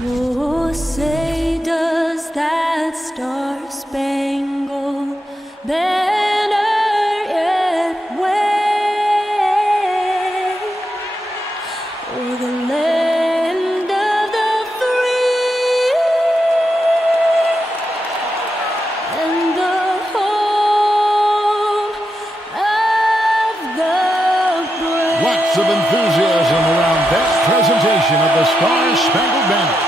Oh, say does that star-spangled banner yet wave o'er the land of the free and the home of the brave? Lots of enthusiasm around that presentation of the Star-Spangled Banner.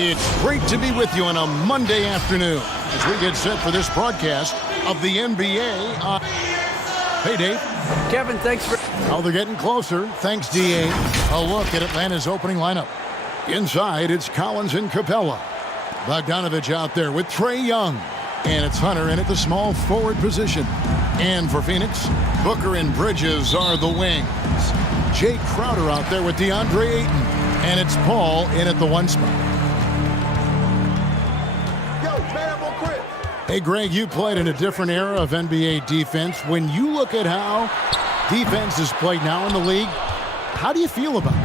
It's great to be with you on a Monday afternoon as we get set for this broadcast of the NBA. Hey, Dave. Kevin, thanks for... Oh, they're getting closer. Thanks, D.A. A look at Atlanta's opening lineup. Inside, it's Collins and Capella. Bogdanovich out there with Trae Young. And it's Hunter in at the small forward position. And for Phoenix, Booker and Bridges are the wings. Jay Crowder out there with DeAndre Ayton. And it's Paul in at the one spot. Hey, Greg, you played in a different era of NBA defense. When you look at how defense is played now in the league, how do you feel about it?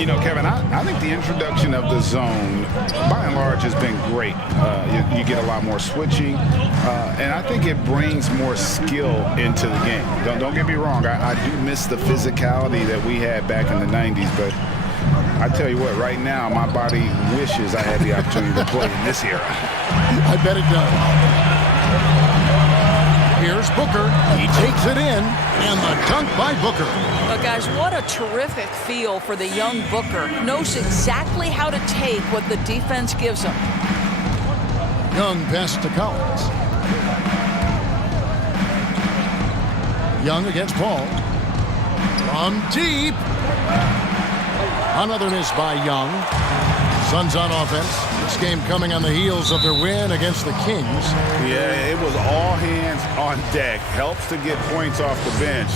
You know, Kevin, I think the introduction of the zone, by and large, has been great. You get a lot more switching, and I think it brings more skill into the game. Don't get me wrong. I do miss the physicality that we had back in the 90s, but I tell you what, right now, my body wishes I had the opportunity to play in this era. I bet it does. Here's Booker. He takes it in, and the dunk by Booker. But guys, what a terrific feel for the young Booker. Knows exactly how to take what the defense gives him. Young pass to Collins. Young against Paul. From deep. Another miss by Young. Suns on offense. This game coming on the heels of their win against the Kings. Yeah, it was all hands on deck. Helps to get points off the bench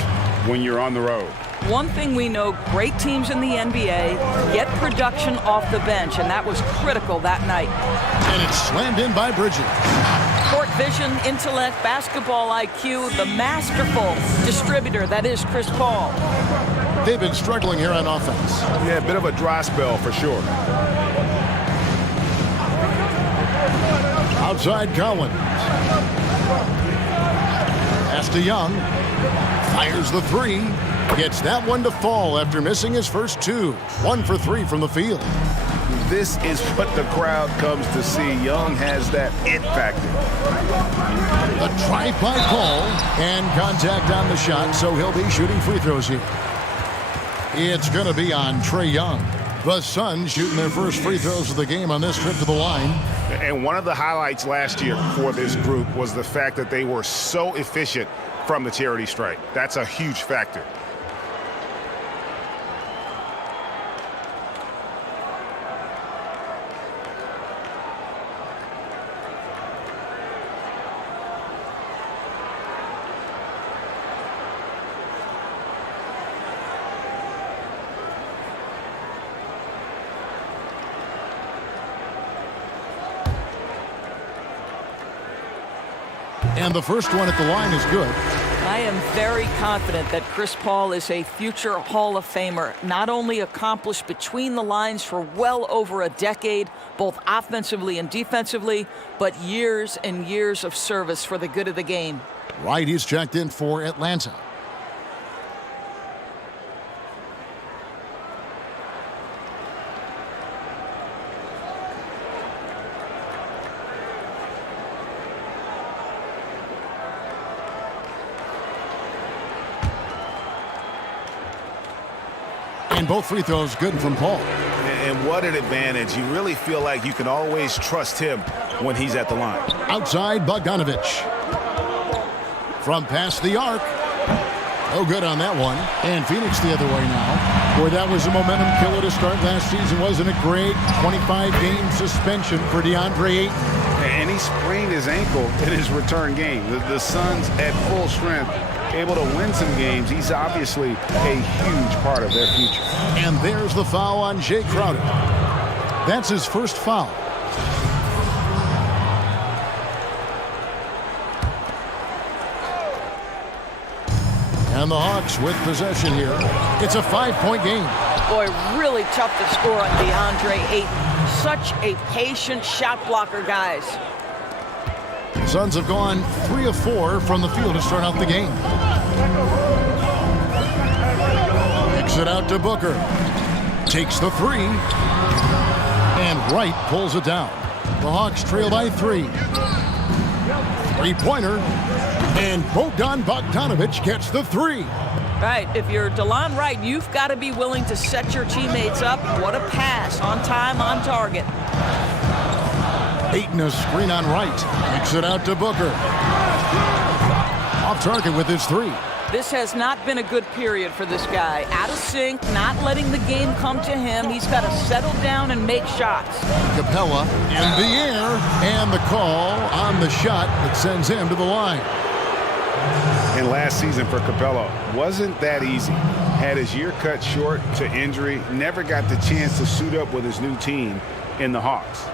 when you're on the road. One thing we know, great teams in the NBA get production off the bench, and that was critical that night. And it's slammed in by Bridges. Court vision, intellect, basketball IQ, the masterful distributor that is Chris Paul. They've been struggling here on offense. Yeah, a bit of a dry spell for sure. Outside Collins. Pass to Young. Fires the three. Gets that one to fall after missing his first two. 1 for 3 from the field. This is what the crowd comes to see. Young has that it factor. A drive by Paul. And contact on the shot, so he'll be shooting free throws here. It's going to be on Trae Young. The Suns shooting their first free throws of the game on this trip to the line. And one of the highlights last year for this group was the fact that they were so efficient from the charity stripe. That's a huge factor. And the first one at the line is good. I am very confident that Chris Paul is a future Hall of Famer, not only accomplished between the lines for well over a decade, both offensively and defensively, but years and years of service for the good of the game. Right, he's checked in for Atlanta. And both free throws good from Paul. And what an advantage. You really feel like you can always trust him when he's at the line. Outside Bogdanovich. From past the arc. Oh, good on that one. And Phoenix the other way now. Boy, that was a momentum killer to start last season, wasn't it? Great 25-game suspension for DeAndre Ayton. And he sprained his ankle in his return game. The Suns at full strength, able to win some games. He's obviously a huge part of their future. And there's the foul on Jay Crowder. That's his first foul. And the Hawks with possession here. It's a 5-point game. Boy, really tough to score on DeAndre Ayton. Such a patient shot blocker, guys. Suns have gone 3 of 4 from the field to start out the game. Kicks it out to Booker. Takes the 3. And Wright pulls it down. The Hawks trail by 3. Three-pointer. And Bogdan Bogdanovic gets the 3. Right, if you're DeLon Wright, you've got to be willing to set your teammates up. What a pass, on time, on target. Ayton a screen on Wright. Kicks it out to Booker. Off target with his 3. This has not been a good period for this guy. Out of sync, not letting the game come to him. He's got to settle down and make shots. Capella in the air, and the call on the shot that sends him to the line. And last season for Capella wasn't that easy. Had his year cut short to injury, never got the chance to suit up with his new team in the Hawks.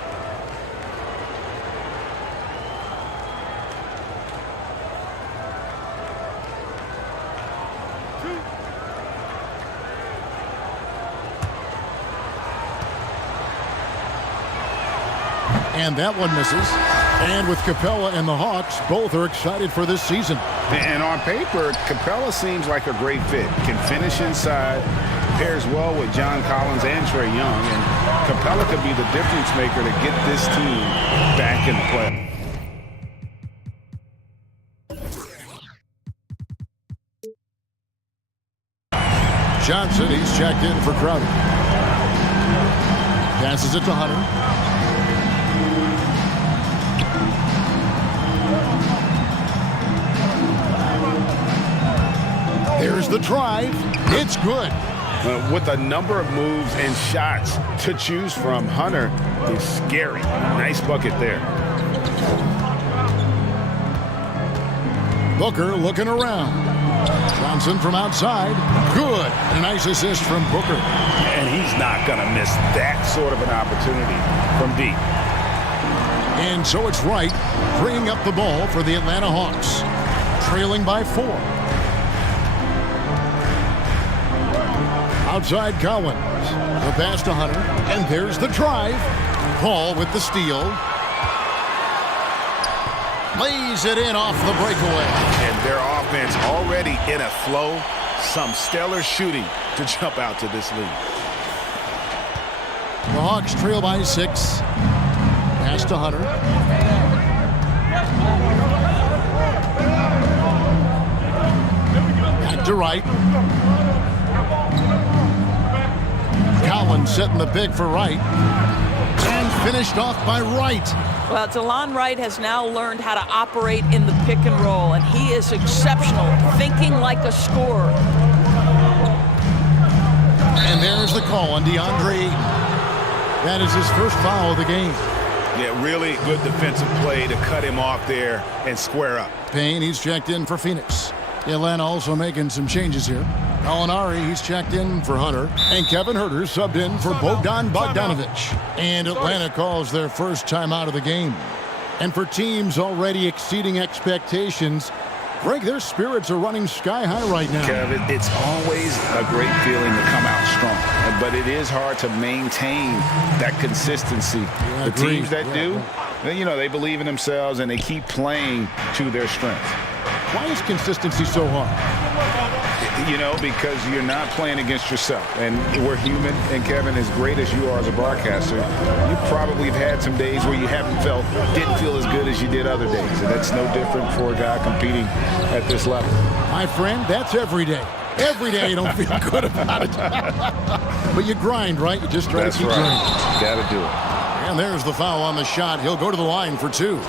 And that one misses. And with Capella and the Hawks, both are excited for this season. And on paper, Capella seems like a great fit. Can finish inside, pairs well with John Collins and Trae Young. And Capella could be the difference maker to get this team back in the play. Johnson, he's checked in for Crowder. Passes it to Hunter. There's the drive. It's good. With a number of moves and shots to choose from, Hunter is scary. Nice bucket there. Booker looking around. Johnson from outside. Good. A nice assist from Booker. And he's not going to miss that sort of an opportunity from deep. And so it's Wright bringing up the ball for the Atlanta Hawks. Trailing by 4. Outside Collins. The pass to Hunter. And there's the drive. Paul with the steal. Lays it in off the breakaway. And their offense already in a flow. Some stellar shooting to jump out to this lead. The Hawks trail by 6. Pass to Hunter. Back to Wright. Collins setting the pick for Wright. And finished off by Wright. Well, DeLon Wright has now learned how to operate in the pick and roll, and he is exceptional, thinking like a scorer. And there's the call on DeAndre Ayton. That is his first foul of the game. Yeah, really good defensive play to cut him off there and square up. Payne, he's checked in for Phoenix. Atlanta also making some changes here. Alinari, he's checked in for Hunter. And Kevin Huerter subbed in for Bogdan Bogdanovic. And Atlanta calls their first time out of the game. And for teams already exceeding expectations, Greg, their spirits are running sky high right now. Kevin, it's always a great feeling to come out strong, but it is hard to maintain that consistency. The teams that do, you know, they believe in themselves and they keep playing to their strengths. Why is consistency so hard? You know, because you're not playing against yourself. And we're human. And Kevin, as great as you are as a broadcaster, you probably have had some days where you didn't feel as good as you did other days. And that's no different for a guy competing at this level. My friend, that's every day. Every day you don't feel good about it. But you grind, right? You just try to keep grinding. Got to do it. And there's the foul on the shot. He'll go to the line for 2.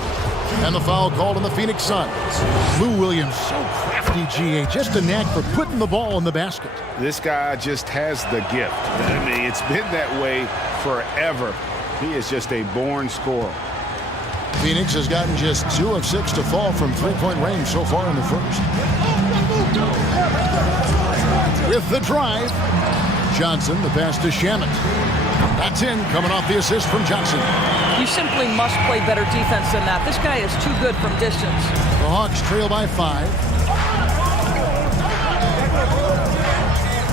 And the foul called on the Phoenix Suns. Lou Williams, so crafty, GA. Just a knack for putting the ball in the basket. This guy just has the gift. I mean, it's been that way forever. He is just a born scorer. Phoenix has gotten just 2 of 6 to fall from three-point range so far in the first. With the drive, Johnson, the pass to Shamet. That's in, coming off the assist from Johnson. You simply must play better defense than that. This guy is too good from distance. The Hawks trail by 5.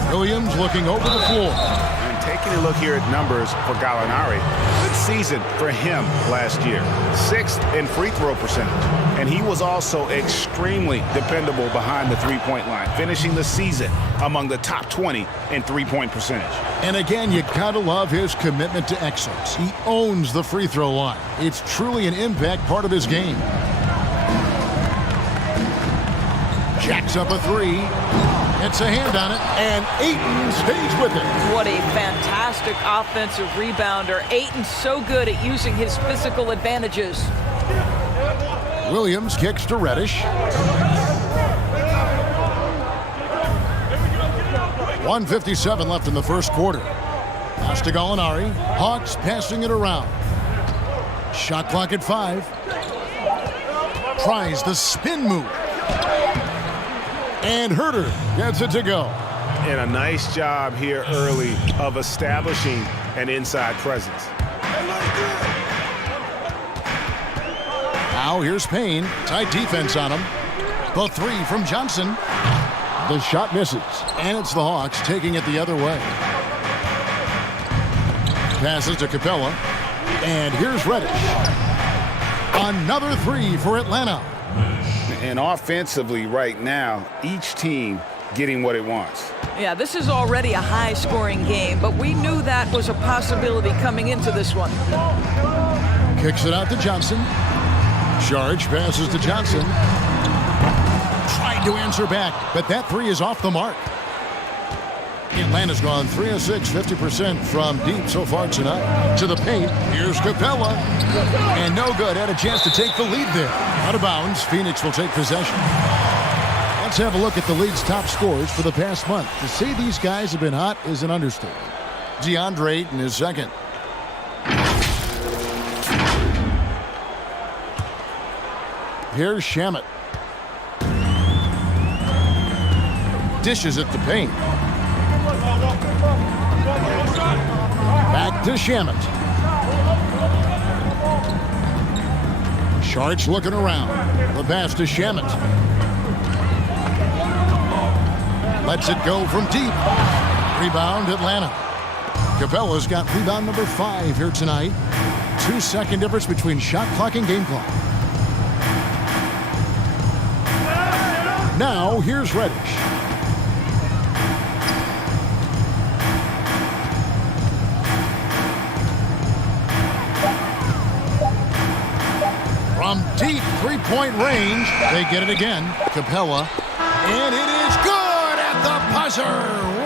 Williams looking over the floor. And taking a look here at numbers for Gallinari, good season for him last year. 6th in free throw percentage. And he was also extremely dependable behind the three-point line, finishing the season among the top 20 in three-point percentage. And again, you gotta love his commitment to excellence. He owns the free throw line. It's truly an impact part of his game. Jacks up a three. It's a hand on it, and Ayton stays with it. What a fantastic offensive rebounder. Ayton's so good at using his physical advantages. Williams kicks to Reddish. 1:57 left in the first quarter. Pass to Gallinari. Hawks passing it around. Shot clock at 5. Tries the spin move. And Herter gets it to go. And a nice job here early of establishing an inside presence. Now here's Payne. Tight defense on him. The three from Johnson. The shot misses. And it's the Hawks taking it the other way. Passes to Capella. And here's Reddish. Another three for Atlanta. And offensively right now, each team getting what it wants. Yeah, this is already a high-scoring game, but we knew that was a possibility coming into this one. Kicks it out to Johnson. Charge passes to Johnson. Tried to answer back, but that three is off the mark. Atlanta's gone 3 of 6, 50% from deep so far tonight. To the paint, here's Capella. And no good, had a chance to take the lead there. Out of bounds, Phoenix will take possession. Let's have a look at the league's top scorers for the past month. To say these guys have been hot is an understatement. DeAndre Ayton is second. Here's Shamet. Dishes at the paint. Back to Shamet. Sharks looking around. The pass to Shamet. Lets it go from deep. Rebound Atlanta. Capella's got rebound number 5 here tonight. 2-second difference between shot clock and game clock. Now here's Reddish. From deep three-point range, they get it again. Capella, and it is good at the buzzer.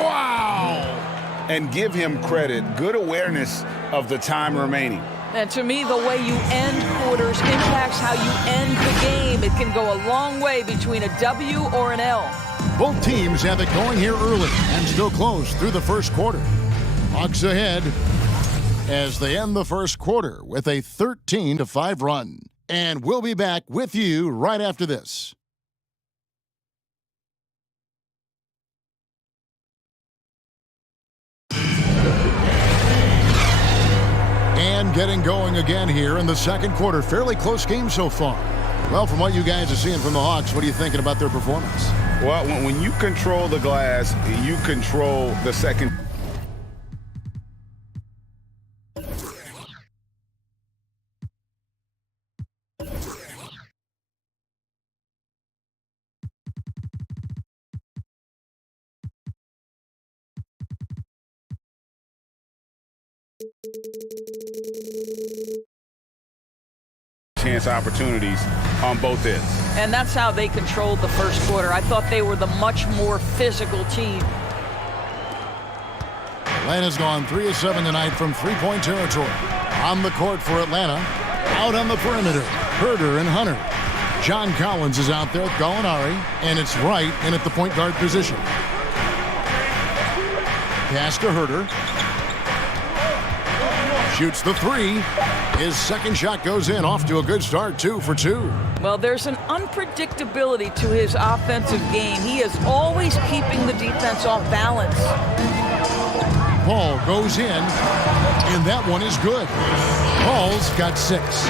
Wow! And give him credit. Good awareness of the time remaining. And to me, the way you end quarters impacts how you end the game. It can go a long way between a W or an L. Both teams have it going here early and still close through the first quarter. Hawks ahead as they end the first quarter with a 13-5 run. And we'll be back with you right after this. And getting going again here in the second quarter. Fairly close game so far. Well, from what you guys are seeing from the Hawks, what are you thinking about their performance? Well, when you control the glass, you control the second. Chance opportunities on both ends. And that's how they controlled the first quarter. I thought they were the much more physical team. Atlanta's gone 3 of 7 tonight from three-point territory. On the court for Atlanta. Out on the perimeter, Herter and Hunter. John Collins is out there with Gallinari, and it's Wright in at the point guard position. Pass to Herter. Shoots the three. His second shot goes in, off to a good start, 2 for 2. Well, there's an unpredictability to his offensive game. He is always keeping the defense off balance. Paul goes in, and that one is good. Paul's got 6.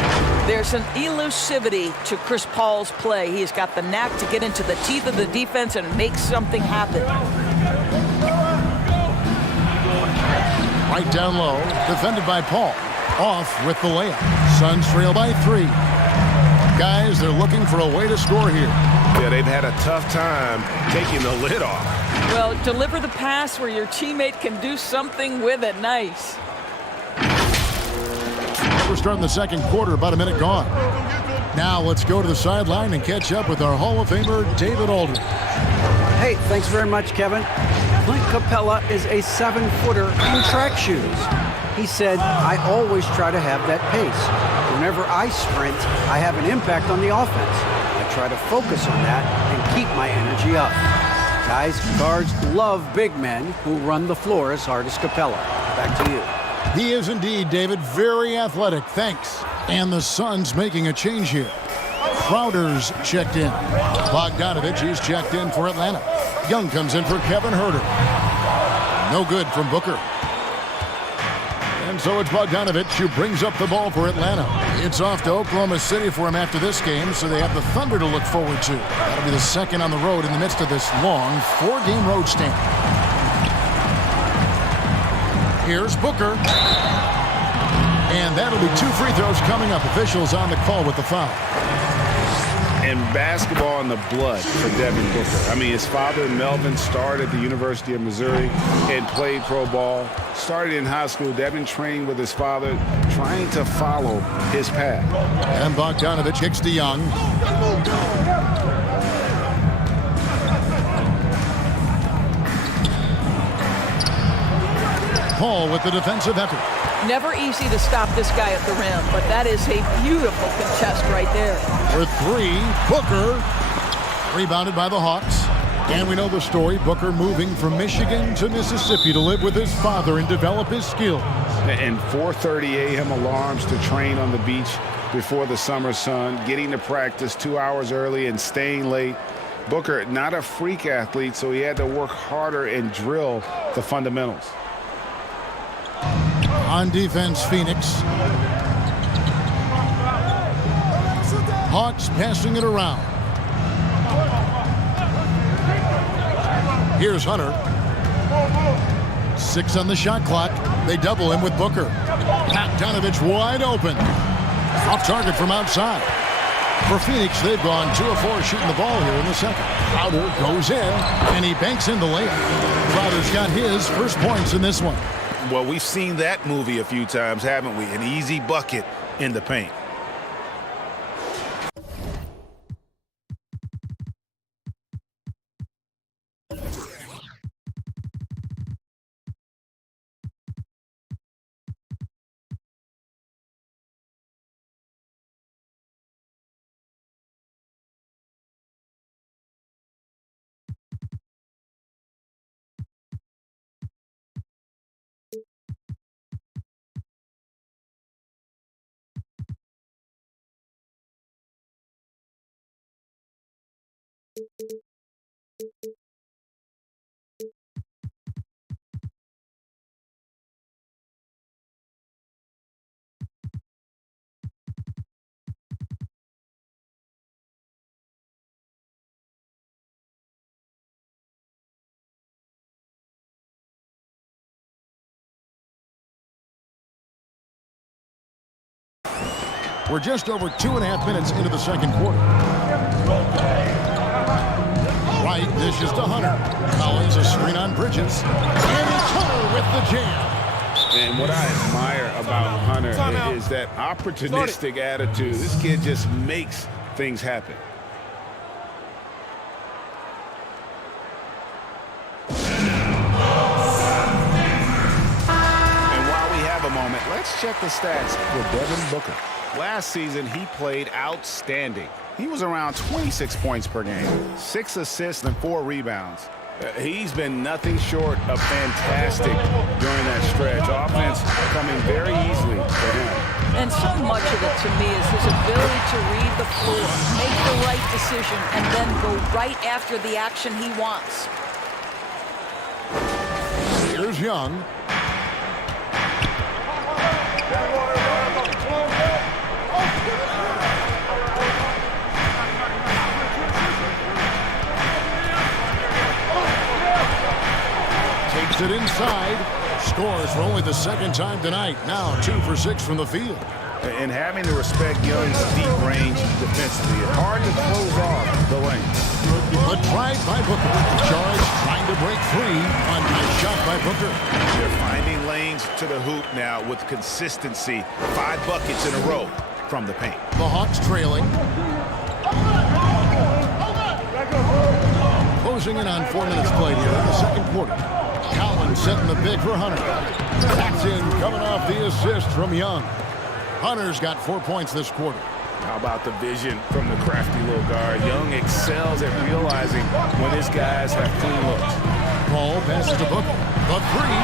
There's an elusivity to Chris Paul's play. He has got the knack to get into the teeth of the defense and make something happen. Right down low, defended by Paul. Off with the layup. Suns trail by 3. Guys, they're looking for a way to score here. Yeah, they've had a tough time taking the lid off. Well, deliver the pass where your teammate can do something with it. Nice. We're starting the second quarter, about a minute gone. Now let's go to the sideline and catch up with our Hall of Famer, David Aldridge. Hey, thanks very much, Kevin. Clint Capella is a 7-footer in track shoes. He said, I always try to have that pace. Whenever I sprint, I have an impact on the offense. I try to focus on that and keep my energy up. Guys, guards love big men who run the floor as hard as Capella. Back to you. He is indeed, David, very athletic. Thanks. And the Suns making a change here. Crowder's checked in. Bogdanovich is checked in for Atlanta. Young comes in for Kevin Huerter. No good from Booker. And so it's Bogdanovich who brings up the ball for Atlanta. It's off to Oklahoma City for him after this game, so they have the Thunder to look forward to. That'll be the second on the road in the midst of this long 4-game road stand. Here's Booker. And that'll be 2 free throws coming up. Officials on the call with the foul. And basketball in the blood for Devin Booker. I mean, his father, Melvin, started at the University of Missouri and played pro ball. Started in high school. Devin trained with his father, trying to follow his path. And Bogdanovich kicks to Young. Paul with the defensive effort. Never easy to stop this guy at the rim, but that is a beautiful contest right there. For 3, Booker. Rebounded by the Hawks. And we know the story, Booker moving from Michigan to Mississippi to live with his father and develop his skills. And 4:30 a.m. alarms to train on the beach before the summer sun, getting to practice 2 hours early and staying late. Booker, not a freak athlete, so he had to work harder and drill the fundamentals. On defense, Phoenix. Hawks passing it around. Here's Hunter. 6 on the shot clock. They double him with Booker. Bogdanovich wide open. Off target from outside. For Phoenix, they've gone 2 of 4 shooting the ball here in the second. Crowder goes in, and he banks in the layup. Crowder's got his first points in this one. Well, we've seen that movie a few times, haven't we? An easy bucket in the paint. We're just over 2.5 minutes into the second quarter. Right, dishes to Hunter. Collins a screen on Bridges. And it's Hunter with the jam. And what I admire about Hunter is that opportunistic attitude. This kid just makes things happen. And while we have a moment, let's check the stats with Devin Booker. Last season, he played outstanding. He was around 26 points per game, 6 assists and 4 rebounds. He's been nothing short of fantastic during that stretch. Offense coming very easily for him. And so much of it to me is his ability to read the floor, make the right decision, and then go right after the action he wants. Here's Young. Takes it inside. Scores for only the second time tonight. Now 2 for 6 from the field. And having to respect Young's deep range defensively, it's hard to close off the lane. But tried by Booker. Charge trying to break free. A nice shot by Booker. They're finding lanes to the hoop now with consistency. 5 buckets in a row from the paint. The Hawks trailing. Closing in on 4 minutes played here in the second quarter. Collins setting the big for Hunter. Backs in, coming off the assist from Young. Hunter's got 4 points this quarter. How about the vision from the crafty little guard? Young excels at realizing when his guys have clean looks. Ball passes to Booker. The three.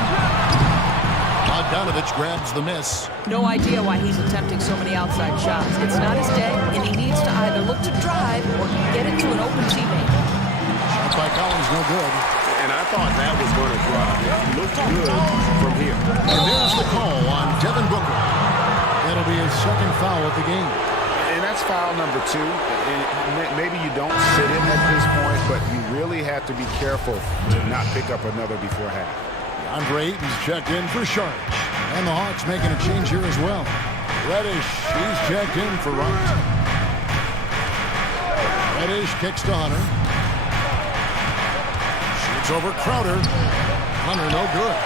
Bogdanovich grabs the miss. No idea why he's attempting so many outside shots. It's not his day, and he needs to either look to drive or get it to an open teammate. Shot by Collins, no good. And I thought that was going to drop. It looked good from here. And there's the call on Devin Booker. That'll be his second foul of the game. And that's foul number 2. And maybe you don't sit in at this point, but you really have to be careful to not pick up another before half. Andre Ayton's checked in for Sharp. And the Hawks making a change here as well. Reddish, he's checked in for Wright. Reddish kicks to Hunter. Shoots over Crowder. Hunter no good.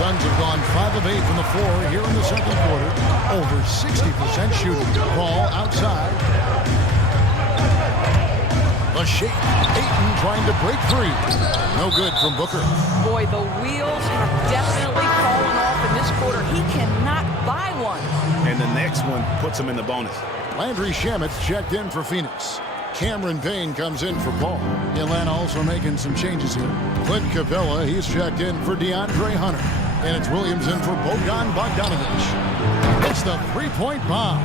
Suns have gone 5 of 8 from the floor here in the second quarter. Over 60% shooting. Ball outside. The shake. Ayton trying to break free. No good from Booker. Boy, the wheels have definitely fallen off in this quarter. He cannot buy one. And the next one puts him in the bonus. Landry Shamet's checked in for Phoenix. Cameron Payne comes in for Paul. Atlanta also making some changes here. Clint Capella, he's checked in for DeAndre Hunter. And it's Williams in for Bogdanovich. It's the three-point bomb.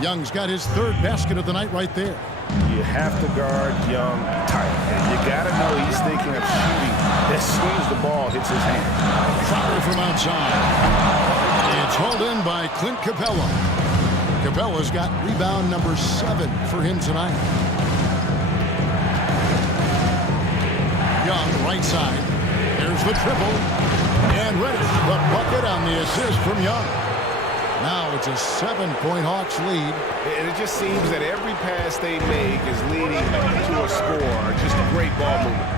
Young's got his 3rd basket of the night right there. You have to guard Young tight. And you got to know he's thinking of shooting as soon as the ball hits his hand. Crowder from outside. It's hauled in by Clint Capella. Capella's got rebound number 7 for him tonight. Young, right side. There's the triple. And Reddish, the bucket on the assist from Young. Now it's a 7-point Hawks lead. And it just seems that every pass they make is leading to a score. Just great ball movement.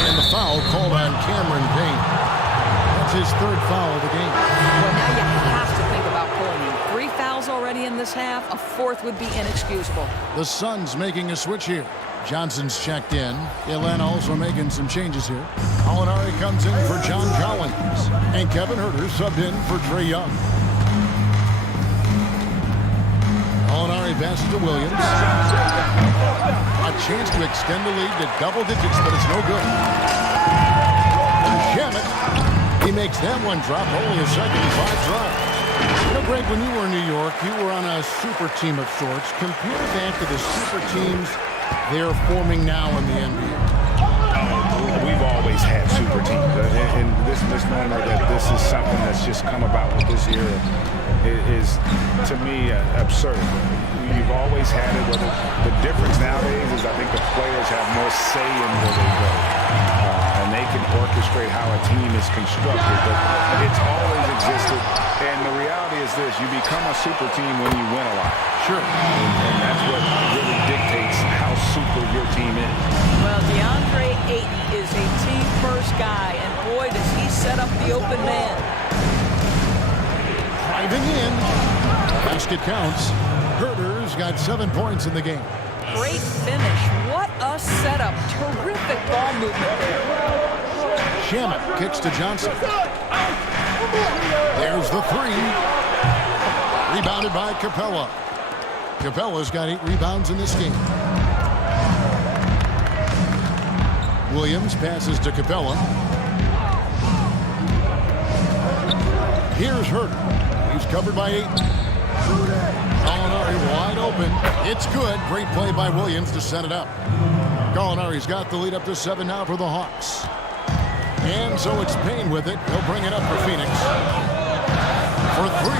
And the foul called on Cameron Payne. That's his 3rd foul of the game. Well, now you have to think about pulling him. 3 fouls already in this half. A 4th would be inexcusable. The Suns making a switch here. Johnson's checked in. Atlanta also making some changes here. Alinari comes in for John Collins. And Kevin Huerter subbed in for Trae Young. Alinari passes to Williams. A chance to extend the lead to double digits, but it's no good. And Shamet, he makes that one drop. Only a second, 5 drives. You know, Greg, when you were in New York, you were on a super team of sorts. Compare that to the super teams they're forming now in the NBA. We've always had super teams, and this misnomer that this is something that's just come about with this era is, to me, absurd. You've always had it. Whether the difference nowadays is I think the players have more say in where they go, and they can orchestrate how a team is constructed. But it's always existed, and the reality is this: you become a super team when you win a lot. Sure. And that's what really dictates how super your team is. Well, DeAndre Ayton is a team-first guy, and boy, does he set up the open man. Driving in. Basket counts. Huerter's got 7 points in the game. Great finish. What a setup. Terrific ball movement there. Shamet kicks to Johnson. There's the 3. Rebounded by Capella. Capella's got 8 rebounds in this game. Williams passes to Capella. Here's Huerter. He's covered by 8. Gallinari wide open. It's good. Great play by Williams to set it up. Gallinari's got the lead up to 7 now for the Hawks. And so it's Payne with it. He'll bring it up for Phoenix. For 3.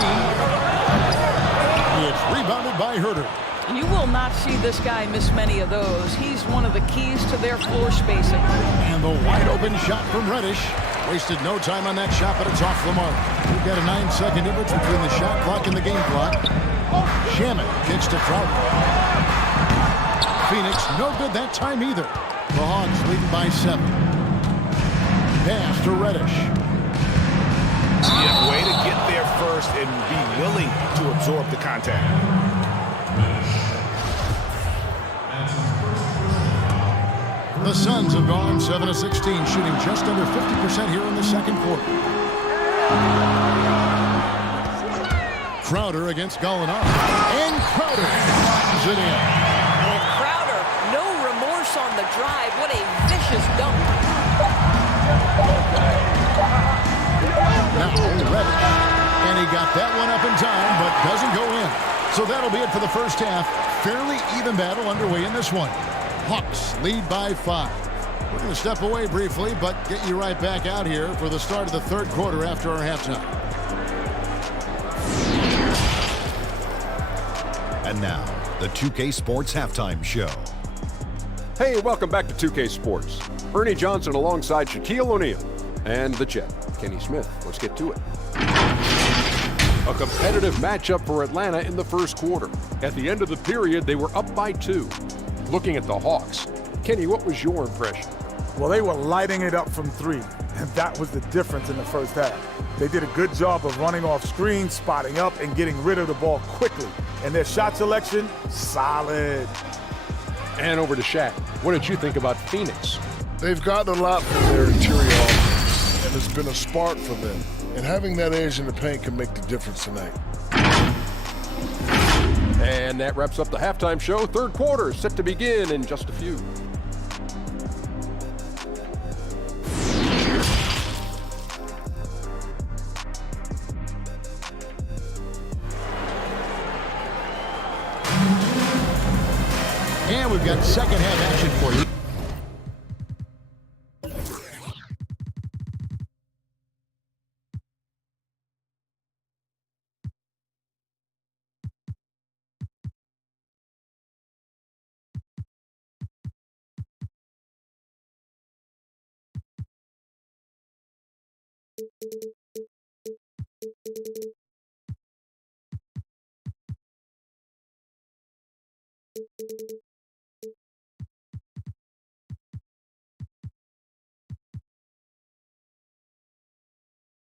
It's rebounded by Huerter. You will not see this guy miss many of those. He's one of the keys to their floor spacing. And the wide open shot from Reddish. Wasted no time on that shot, but it's off the mark. We've got a 9-second difference between the shot clock and the game clock. Shamet kicks to Crowder. Phoenix, no good that time either. The Hawks leading by 7. Pass to Reddish. Yeah, way to get there first and be willing to absorb the contact. The Suns have gone 7 of 16, shooting just under 50% here in the second quarter. Crowder against Gallinari. And Crowder is it in. And Crowder, no remorse on the drive. What a vicious dunk. Now Reddish. And he got that one up in time, but doesn't go in. So that'll be it for the first half. Fairly even battle underway in this one. Hawks lead by 5. We're going to step away briefly, but get you right back out here for the start of the third quarter after our halftime. And now, the 2K Sports Halftime Show. Hey, welcome back to 2K Sports. Ernie Johnson alongside Shaquille O'Neal and the Jet, Kenny Smith. Let's get to it. A competitive matchup for Atlanta in the first quarter. At the end of the period, they were up by 2. Looking at the Hawks, Kenny, what was your impression? Well, they were lighting it up from 3, and that was the difference in the first half. They did a good job of running off screens, spotting up, and getting rid of the ball quickly. And their shot selection, solid. And over to Shaq. What did you think about Phoenix? They've gotten a lot from their interior offense, and it's been a spark for them. And having that edge in the paint can make the difference tonight. And that wraps up the halftime show. Third quarter set to begin in just a few. And we've got second half action for you.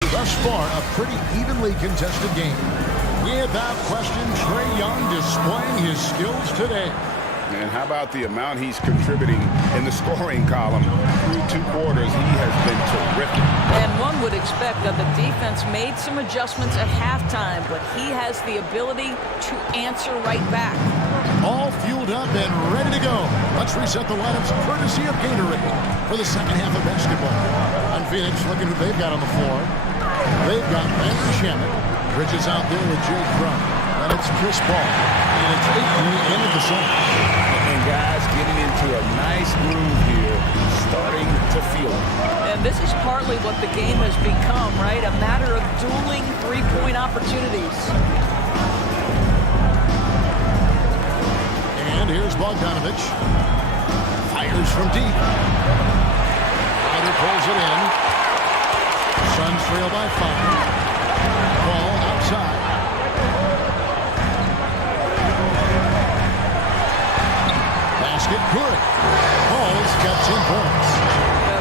Thus far, a pretty evenly contested game. Without question, Trae Young displaying his skills today. And how about the amount he's contributing in the scoring column through 2 quarters? He has been terrific. And one would expect that the defense made some adjustments at halftime, but he has the ability to answer right back. All fueled up and ready to go. Let's reset the lineups courtesy of Gatorade for the second half of basketball. On Phoenix, looking who they've got on the floor. They've got Landry Shamet. Bridges out there with Jay Crump. And it's Chris Paul. And it's Aiton in at the center. And guys getting into a nice groove here, starting to feel it. And this is partly what the game has become, right? A matter of dueling three-point opportunities. And here's Bogdanovich. Fires from deep. Ryder pulls it in. Suns trail by 5. Ball outside. Basket good. Paul's got 10 points.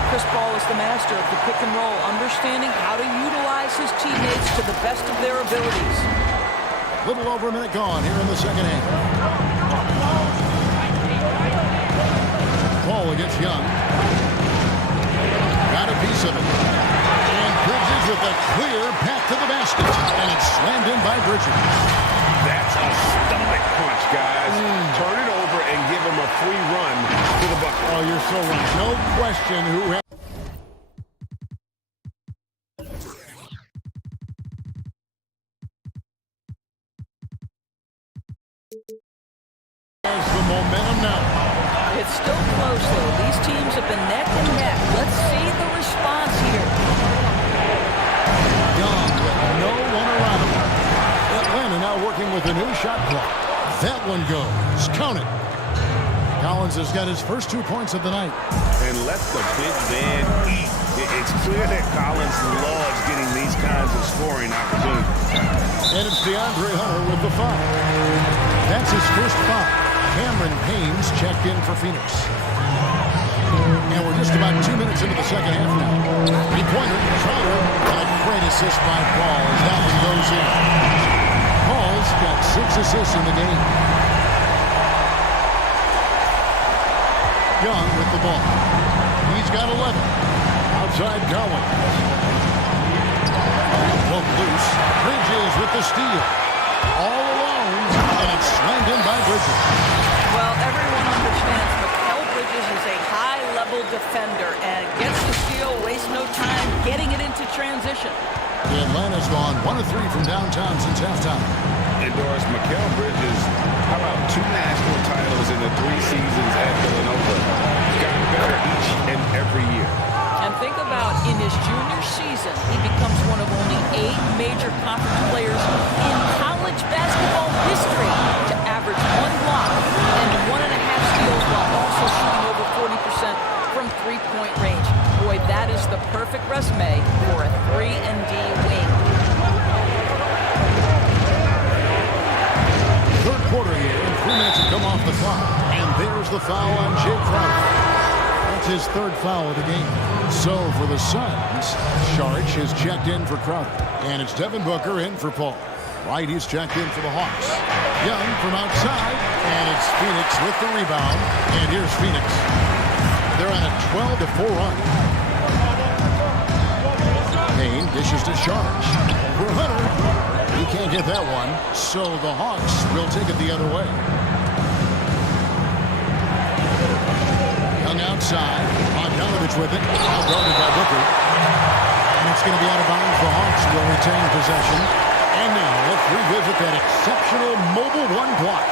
Chris Paul is the master of the pick and roll, understanding how to utilize his teammates to the best of their abilities. Little over a minute gone here in the second half. Paul against Young. Got a piece of it. And Bridges with a clear path to the basket. And it's slammed in by Bridges. That's a stomach punch, guys. Turn it over and give him a free run to the bucket. Oh, you're so right. No question who has... There's the momentum now. It's still close, though. These teams have been neck and neck. Let's see the response here. Young with no one around him. Atlanta now working with a new shot clock. That one goes. Count it. Collins has got his first 2 points of the night. And let the big man eat. It's clear that Collins loves getting these kinds of scoring opportunities. And it's DeAndre Hunter with the foul. That's his first foul. Cameron Payne's checked in for Phoenix. And we're just about 2 minutes into the second half now. Three-pointer, Crowder, and a great assist by Paul as that one goes in. Paul's got 6 assists in the game. Young with the ball. He's got 11. Outside Collins. Both loose. Bridges with the steal. All alone, and it's slammed in by Bridges. Well, everyone understands Mikal Bridges is a high-level defender and gets the steal, wastes no time getting it into transition. Atlanta's gone 1 of 3 from downtown since halftime. Endorse Mikal Bridges. How about 2 national titles in the 3 seasons at Villanova? Gotten better each and every year. And think about in his junior season, he becomes one of only 8 major conference players in college basketball history to average 1 block and 1.5 steals while also shooting over 40% from three-point range. Boy, that is the perfect resume for a 3-and-D wing. Third quarter here, and 3 minutes have come off the clock. And there's the foul on Jay Crowder. That's his 3rd foul of the game. So for the Suns, Sharch is checked in for Crowder. And it's Devin Booker in for Paul. Wright, he's checked in for the Hawks. Young from outside, and it's Phoenix with the rebound. And here's Phoenix. They're on a 12-4 run. Payne dishes to Sharch. For Hunter. He can't get that one, so the Hawks will take it the other way. Young outside. Bogdanovich with it. Now guarded by Booker. And it's going to be out of bounds. The Hawks will retain possession. And now let's revisit that exceptional mobile 1 block.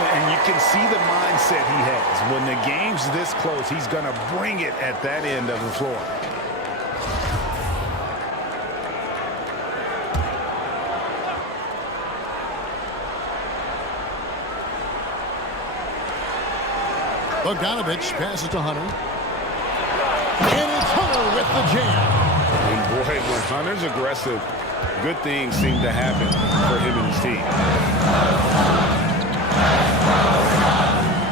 And you can see the mindset he has. When the game's this close, he's going to bring it at that end of the floor. Bogdanovich passes to Hunter. And it's Hunter with the jam. And boy, when Hunter's aggressive, good things seem to happen for him and his team.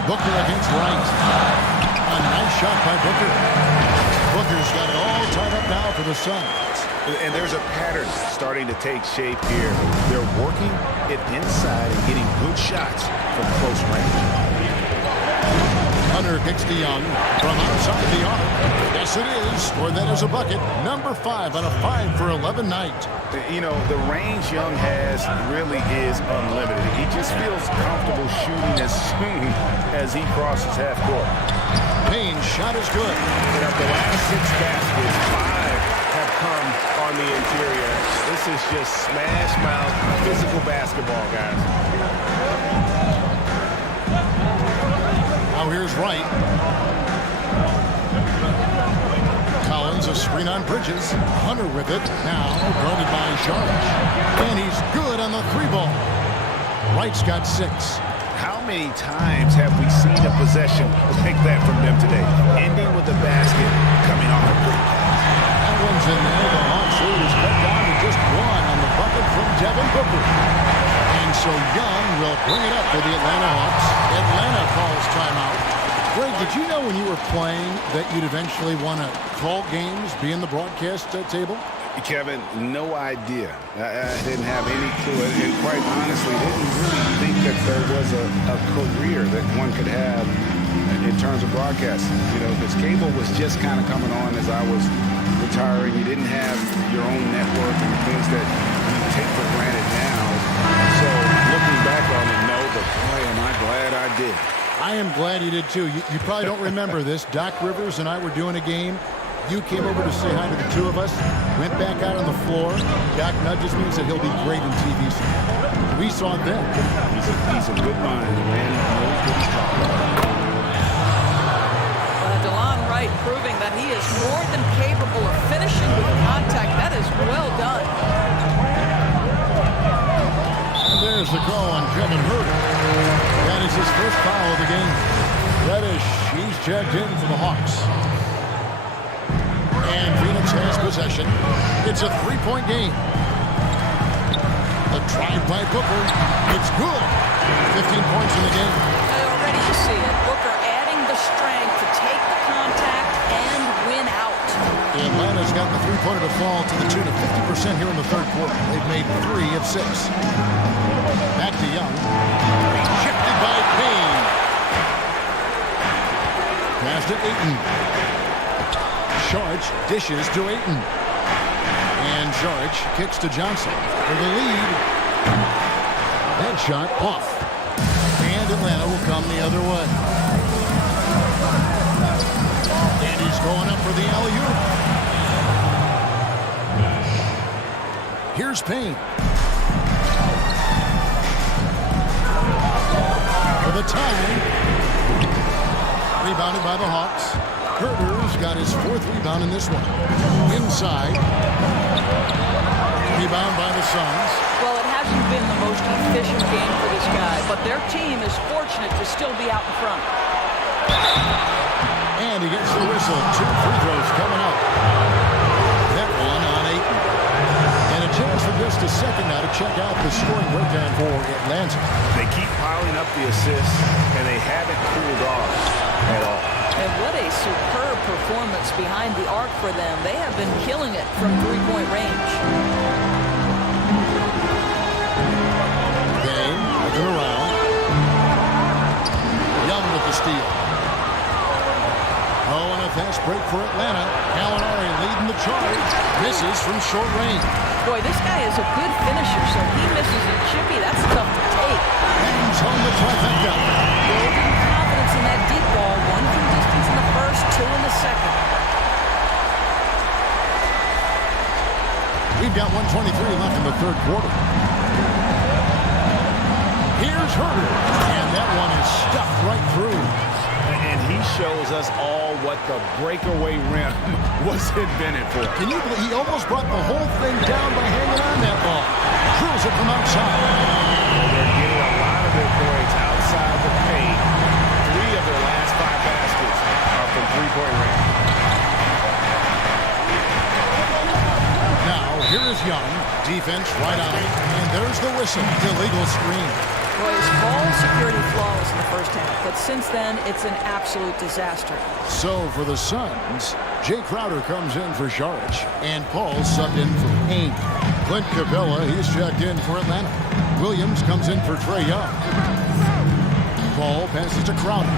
Booker against Wright. A nice shot by Booker. Booker's got it all tied up now for the Suns. And there's a pattern starting to take shape here. They're working it inside and getting good shots from close range. Hunter kicks to Young from outside the arc. Yes, it is. Or that is a bucket. Number 5 on a 5 for 11 night. You know, the range Young has really is unlimited. He just feels comfortable shooting as soon as he crosses half court. Payne's shot is good. And of the last 6 baskets, 5 have come on the interior. This is just smash mouth physical basketball, guys. Now here's Wright. Collins, a screen on Bridges. Hunter with it. Now guarded by Sharch. And he's good on the 3-ball. Wright's got 6. How many times have we seen a possession like that from them today? Ending with a basket coming off a quick pass. That one's in there. The Hawks lead is cut down to just 1 on the bucket from Devin Booker. And so Young will bring it up for the Atlanta Hawks. Atlanta calls timeout. Greg, did you know when you were playing that you'd eventually want to call games, be in the broadcast table? Kevin, no idea. I didn't have any clue. And quite honestly, didn't really think that there was a career that one could have in terms of broadcasting. You know, because cable was just kind of coming on as I was retiring. You didn't have your own network and things that you take for granted now. So looking back on it, no, but boy, am I glad I did. I am glad you did too. You probably don't remember this. Doc Rivers and I were doing a game. You came over to say hi to the 2 of us, went back out on the floor. Doc nudges me and said he'll be great in TV. We saw it then. He's a good mind, man. He knows what he's talking about. DeLon Wright proving that he is more than capable of finishing with contact. That is well done. And there's the call on Kevin Huerter. That is his first foul of the game. Reddish, he's checked in for the Hawks. And Phoenix has possession. It's a three-point game. The drive by Booker. It's good. 15 points in the game. Already you see it. Booker adding the strength to take the contact and win out. Atlanta's got the three-pointer to fall to the tune of 50% here in the third quarter. They've made 3 of 6. Back to Young. Rejected by Payne. Pass to Ayton. Sharge dishes to Ayton. And Sharge kicks to Johnson for the lead. That shot off. And Atlanta will come the other way. And he's going up for the alley-oop. Here's Payne. For the timing. Rebounded by the Hawks. Herter's got his 4th rebound in this one. Inside. Rebound by the Suns. Well, it hasn't been the most efficient game for this guy, but their team is fortunate to still be out in front. And he gets the whistle. 2 free throws coming up. That one on Ayton. And a chance for just a second now to check out the scoring breakdown for Atlanta. They keep piling up the assists, and they haven't cooled off at all. And what a superb performance behind the arc for them. They have been killing it from three-point range. Game, looking around. Young with the steal. Oh, and a fast break for Atlanta. Gallinari leading the charge. Misses from short range. Boy, this guy is a good finisher, so he misses a chippy. That's tough to take. Hangs on the trifecta. Building confidence in that deep ball. 1 from distance in the first, 2 in the second. We've got 1:23 left in the third quarter. Here's Herter. And that one is stuffed right through. And he shows us all what the breakaway rim was invented for. Can you believe he almost brought the whole thing down by hanging on that ball? Drills it from outside. Well, they're getting a lot of their points outside the paint. 3 of their last 5 baskets are from three-point range. Now, here is Young. Defense right on it. And there's the whistle. Illegal screen. Boy, his ball security flawless in the first half, but since then, it's an absolute disaster. So for the Suns, Jay Crowder comes in for Sharge, and Paul subbed in for Payne. Clint Capella, he's checked in for Atlanta. Williams comes in for Trae Young. Paul passes to Crowder.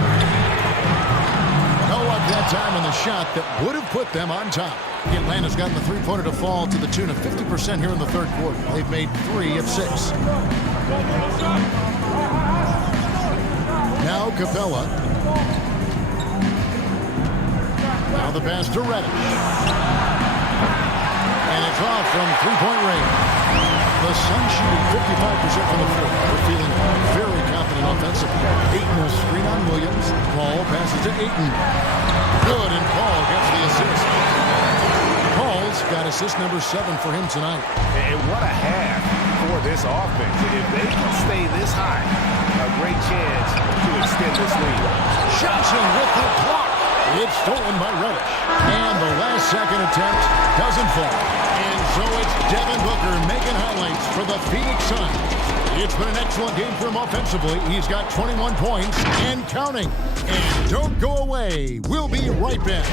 No luck that time on the shot that would have put them on top. Atlanta's gotten the three-pointer to fall to the tune of 50% here in the third quarter. They've made 3 of 6. Now Capella. Now the pass to Reddish. And it's off from three-point range. The Suns shooting 55% from the floor. They're feeling very confident offensively. Ayton will screen on Williams. Paul passes to Ayton. Good, and Paul gets the assist. Paul's got assist number 7 for him tonight. And what a half for this offense. If they can stay this high, a great chance to extend this lead. Johnson with the block. It's stolen by Reddish. And the last second attempt doesn't fall. And so it's Devin Booker making highlights for the Phoenix Suns. It's been an excellent game for him offensively. He's got 21 points and counting. And don't go away. We'll be right back.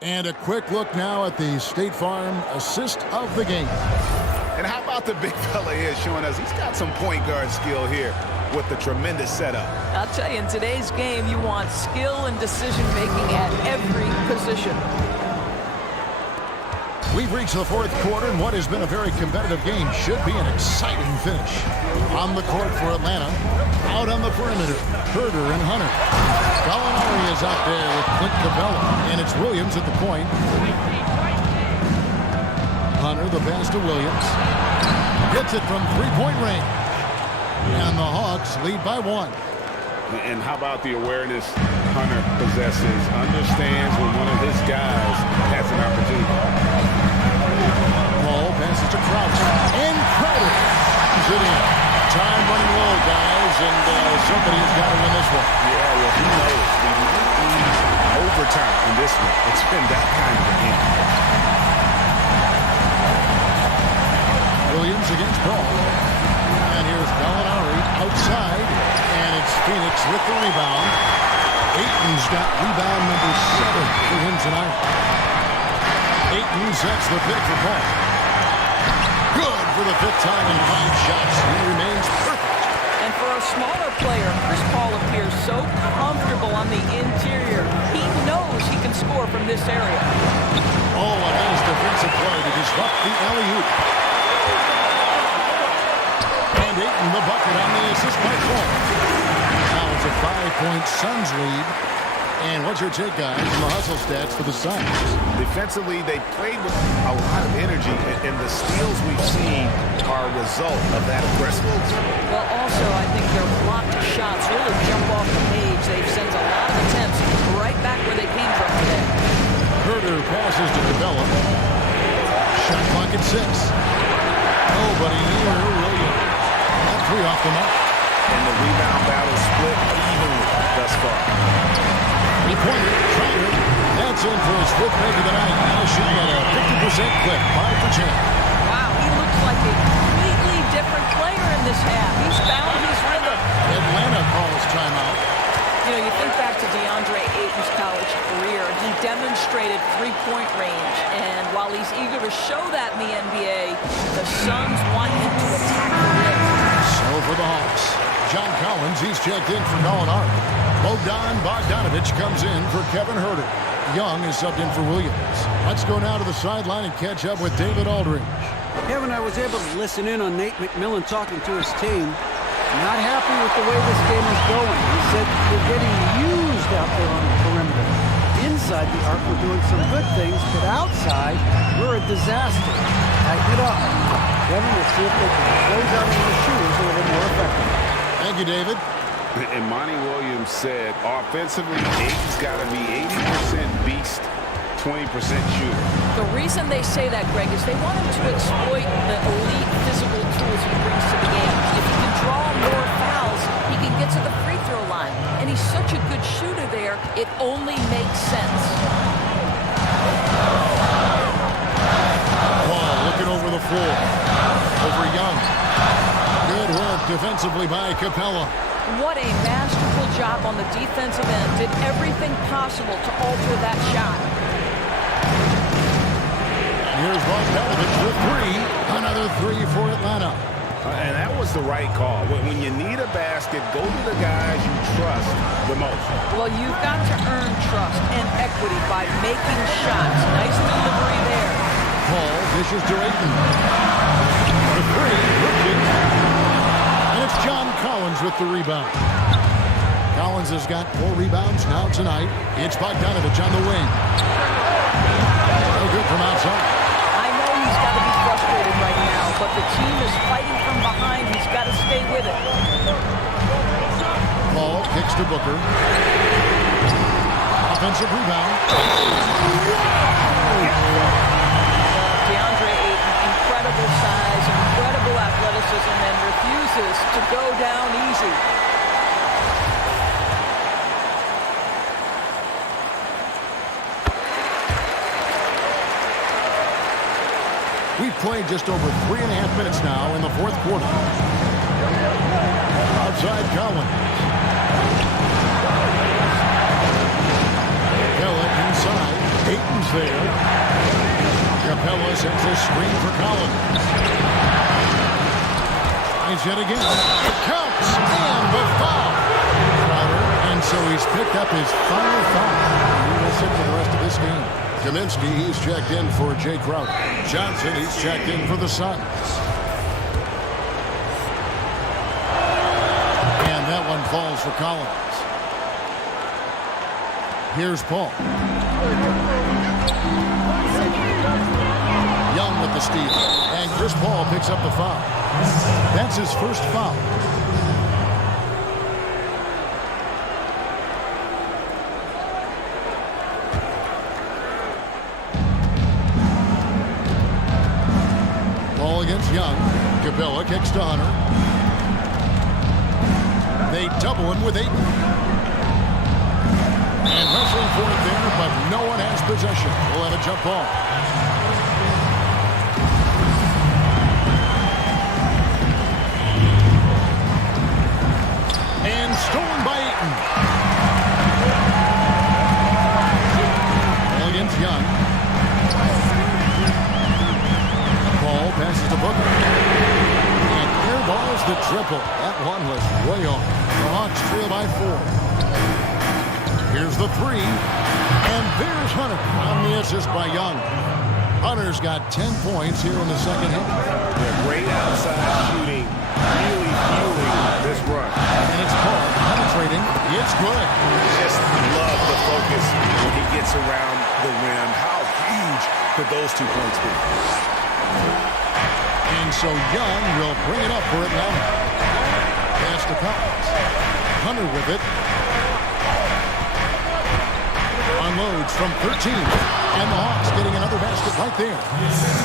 And a quick look now at the State Farm assist of the game. And how about the big fella here showing us he's got some point guard skill here with the tremendous setup. I'll tell you, in today's game, you want skill and decision-making at every position. We've reached the fourth quarter, and what has been a very competitive game should be an exciting finish. On the court for Atlanta, out on the perimeter, Herter and Hunter. Gallinari is out there with Clint Capella, and it's Williams at the point. Hunter, the pass to Williams. Gets it from three-point range. And the Hawks lead by 1. And how about the awareness Hunter possesses? Understands when one of his guys has an opportunity. Ball passes to Crouch. And Crowder comes it in. Time running low, guys, and somebody's got to win this one. Yeah, well, he knows. We need overtime in this one. It's been that kind of a game. Williams against Ball. And here's Gallinari outside. And it's Phoenix with the rebound. Ayton's got rebound number 7 for him tonight. Ayton sets the pick for Paul. Good for the 5th time in 5 shots. He remains perfect. And for a smaller player, Chris Paul appears so comfortable on the interior. He knows he can score from this area. Oh, a nice defensive play to disrupt the alley-oop. And Ayton the bucket on the assist by Paul. Now it's a 5-point Suns lead. And what's your take, guys, on the hustle stats for the Suns? Defensively, they played with a lot of energy, and the steals we've seen are a result of that aggressiveness. Well, also, I think their blocked shots really jump off the page. They've sent a lot of attempts right back where they came from today. Herter passes to Cabela. Shot clock at 6. Nobody near Williams. That 3 off the mark. And the rebound battle split evenly thus far. 3-pointer, Trotter. That's in for his 5th make of the night. Now shooting at a 50% clip, 5 for 10. Wow, he looks like a completely different player in this half. He's found his rhythm. Atlanta calls timeout. You know, you think back to DeAndre Ayton's college career, he demonstrated three-point range. And while he's eager to show that in the NBA, the Suns want him to attack the rim. So for the Hawks, John Collins, he's checked in for Gallinari. Bogdan Bogdanovic comes in for Kevin Herter. Young is subbed in for Williams. Let's go now to the sideline and catch up with David Aldridge. Kevin, I was able to listen in on Nate McMillan talking to his team. Not happy with the way this game is going. He said they're getting used out there on the perimeter. Inside the arc, we're doing some good things, but outside, we're a disaster. Tighten it up. Kevin, let's see if they can close out on the shooters a little more effective. Thank you, David. And Monty Williams said, offensively, Ayton's got to be 80% beast, 20% shooter. The reason they say that, Greg, is they want him to exploit the elite physical tools he brings to the game. If he can draw more fouls, he can get to the free throw line. And he's such a good shooter there, it only makes sense. Ball looking over the floor. Over Young. Good work defensively by Capella. What a masterful job on the defensive end. Did everything possible to alter that shot. Here's Bogdanovic for 3. Another 3 for Atlanta. And that was the right call. When you need a basket, go to the guys you trust the most. Well, you've got to earn trust and equity by making shots. Nice delivery there. Paul dishes to Ayton. The 3, looking. And it's John Collins with the rebound. Collins has got 4 rebounds now tonight. It's Bogdanovic on the wing. No good from outside. I know he's got to be frustrated right now, but the team is fighting from behind. He's got to stay with it. Ball kicks to Booker. Offensive rebound. DeAndre Ayton, incredible size, incredible athleticism, and refuses to go down easy. We've played just over 3.5 minutes now in the 4th quarter. Outside Collins. Capella inside. Ayton's there. Capella sends a screen for Collins. Tries yet again. It counts. And the foul. Crowder. And so he's picked up his final foul. He will sit for the rest of this game. Kaminsky, he's checked in for Jay Crowder. Johnson, he's checked in for the Suns. And that one falls for Collins. Here's Paul. Young with the steal. And Chris Paul picks up the foul. That's his first foul. Capella kicks to Hunter. They double him with Ayton. And wrestling for it there, but no one has possession. We'll have a jump ball. And stolen by Ayton. Ball against Young. Ball passes to Booker. And air balls the triple. That one was way off. The Hawks trail by 4. Here's the 3. And there's Hunter on the assist by Young. Hunter's got 10 points here in the second half. Yeah, great outside shooting. Really fueling this run. And it's Paul penetrating. It's good. Just love the focus when he gets around the rim. How huge could those 2 points be? And so Young will bring it up for Atlanta. Pass to Collins. Hunter with it. Unloads from 13. And the Hawks getting another basket right there.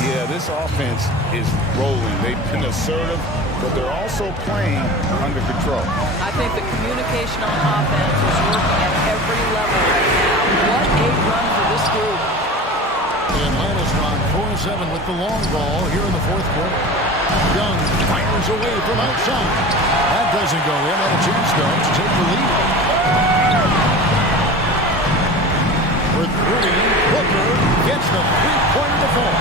Yeah, this offense is rolling. They've been assertive, but they're also playing under control. I think the communication on offense is working at every level right now. What a run for this group. Atlanta's gone 4-7 with the long ball here in the fourth quarter. Young fires away from outside. That doesn't go in. Had a chance, though, to take the lead. For 3, Booker gets the three-pointer to fall.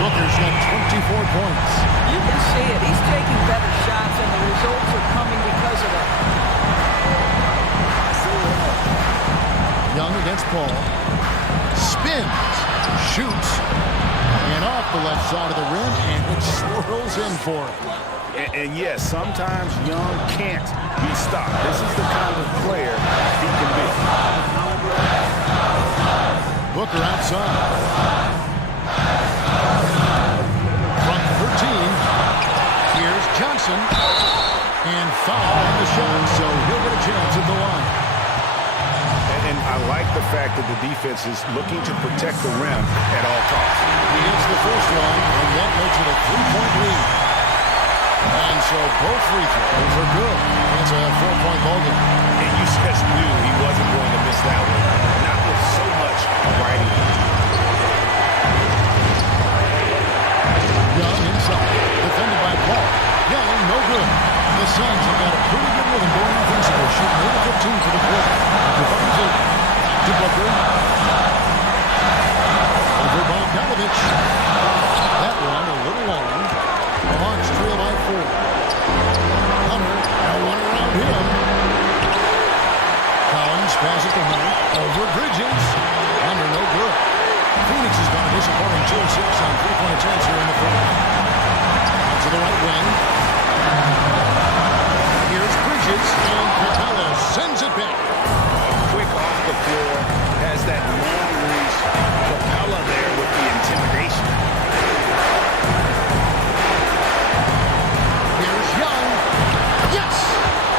Booker's got 24 points. You can see it. He's taking better shots, and the results are coming because of it. Young against Paul. Spins. Shoots. And off the left side of the rim, and it swirls in for him. And yes, sometimes Young can't be stopped. This is the kind of player he can be. Booker outside. From 13. Here's Johnson. And foul on the shot, so he'll get a chance at the line. And I like the fact that the defense is looking to protect the rim at all costs. He hits the first one, and that makes it a 3-point lead. And so both free throws are good. It's a 4-point ball game. And you just knew he wasn't going to miss that one. Not with so much writing. Young inside, defended by Paul. Young, no good. The Suns have got a pretty good rhythm going offensively, shooting 8 of 15 for the quarter. Defends it. Back to Booker. Over Bogdanovich. That one a little long. The Hawks trail by 4. Hunter, now one around him. Collins passes to Hunter. Over Bridges. Hunter, no good. Phoenix has got a disappointing 2-6 on three-point attempts here in the fourth. To the right wing. Here's Bridges, and Capella sends it back. Quick off the floor. Has that long reach. Capella there with the intimidation. Here's Young. Yes!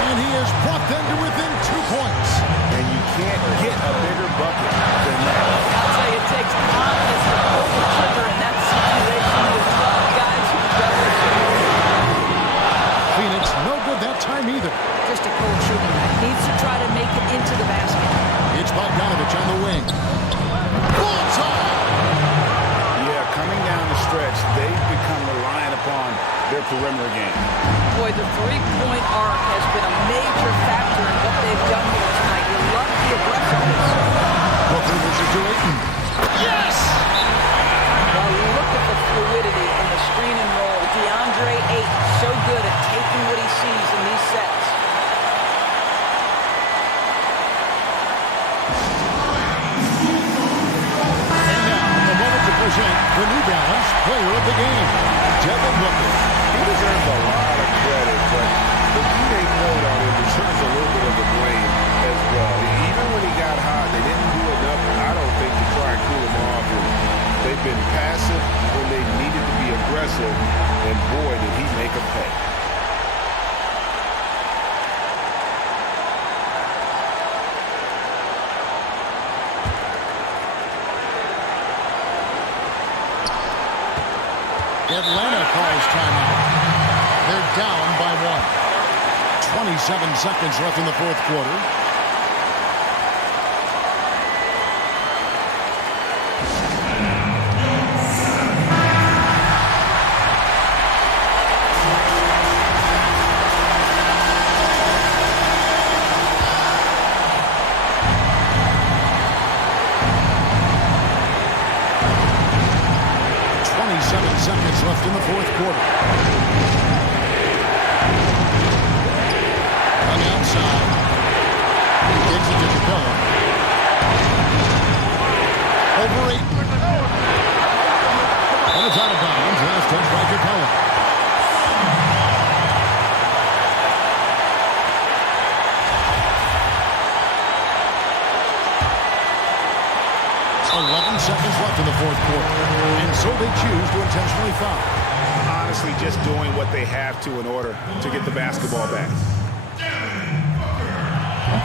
And he has brought them to within 2 points. And you can't get a bigger bucket than that. I'll tell you, it takes confidence to pull the trigger in that situation with guys who double shoot. Phoenix, no good that time either. Just a cold shooting night. Needs to try to make it into the basket. It's Bogdanovich on the wing. Bullseye! Yeah, coming down the stretch, they've become reliant upon their perimeter game. Boy, the three-point arc has been a major factor in what they've done here tonight. You love the aggressiveness. Booker pushes to Ayton. Yes! Well, look at the fluidity in the screen and roll. DeAndre Ayton, so good at taking what he sees in these sets. And now, a moment to present the New Balance Player of the Game, Devin Booker. He deserves a lot of credit, but the teammate quote on him deserves a little bit of the blame as well. Even when he got hot, they didn't do enough, I don't think, to try and down by 1. 27 seconds left in the fourth quarter. Seconds left in the fourth quarter. On the outside. Gives it to Capella. Over 8. And it's out of bounds. Last touch by Capella. Seconds left in the fourth quarter, and so they choose to intentionally foul. Honestly, just doing what they have to in order to get the basketball back.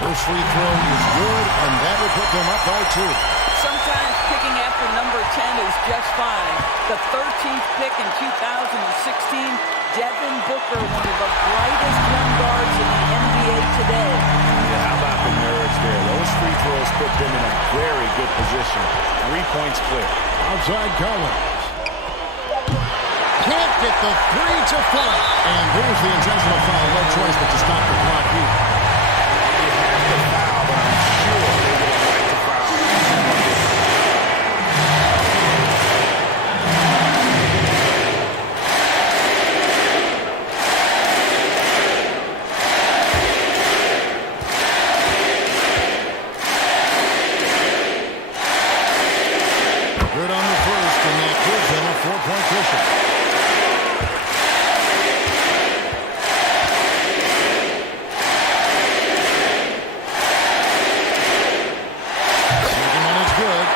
First free throw is good, and that will put them up by 2. Sometimes picking after number 10 is just fine. The 13th pick in 2016, Devin Booker, one of the brightest young guards in the NBA today. Yeah, how about the nerves there? Those free throws put them in a very good position. 3 points clear. Outside Collins. Can't get the 3 to fall. And here's the intentional foul. No choice but to stop the clock here. They have to foul, but I'm sure they would have liked to foul. Good on the first, and that gives them a 4-point cushion. Second one is good.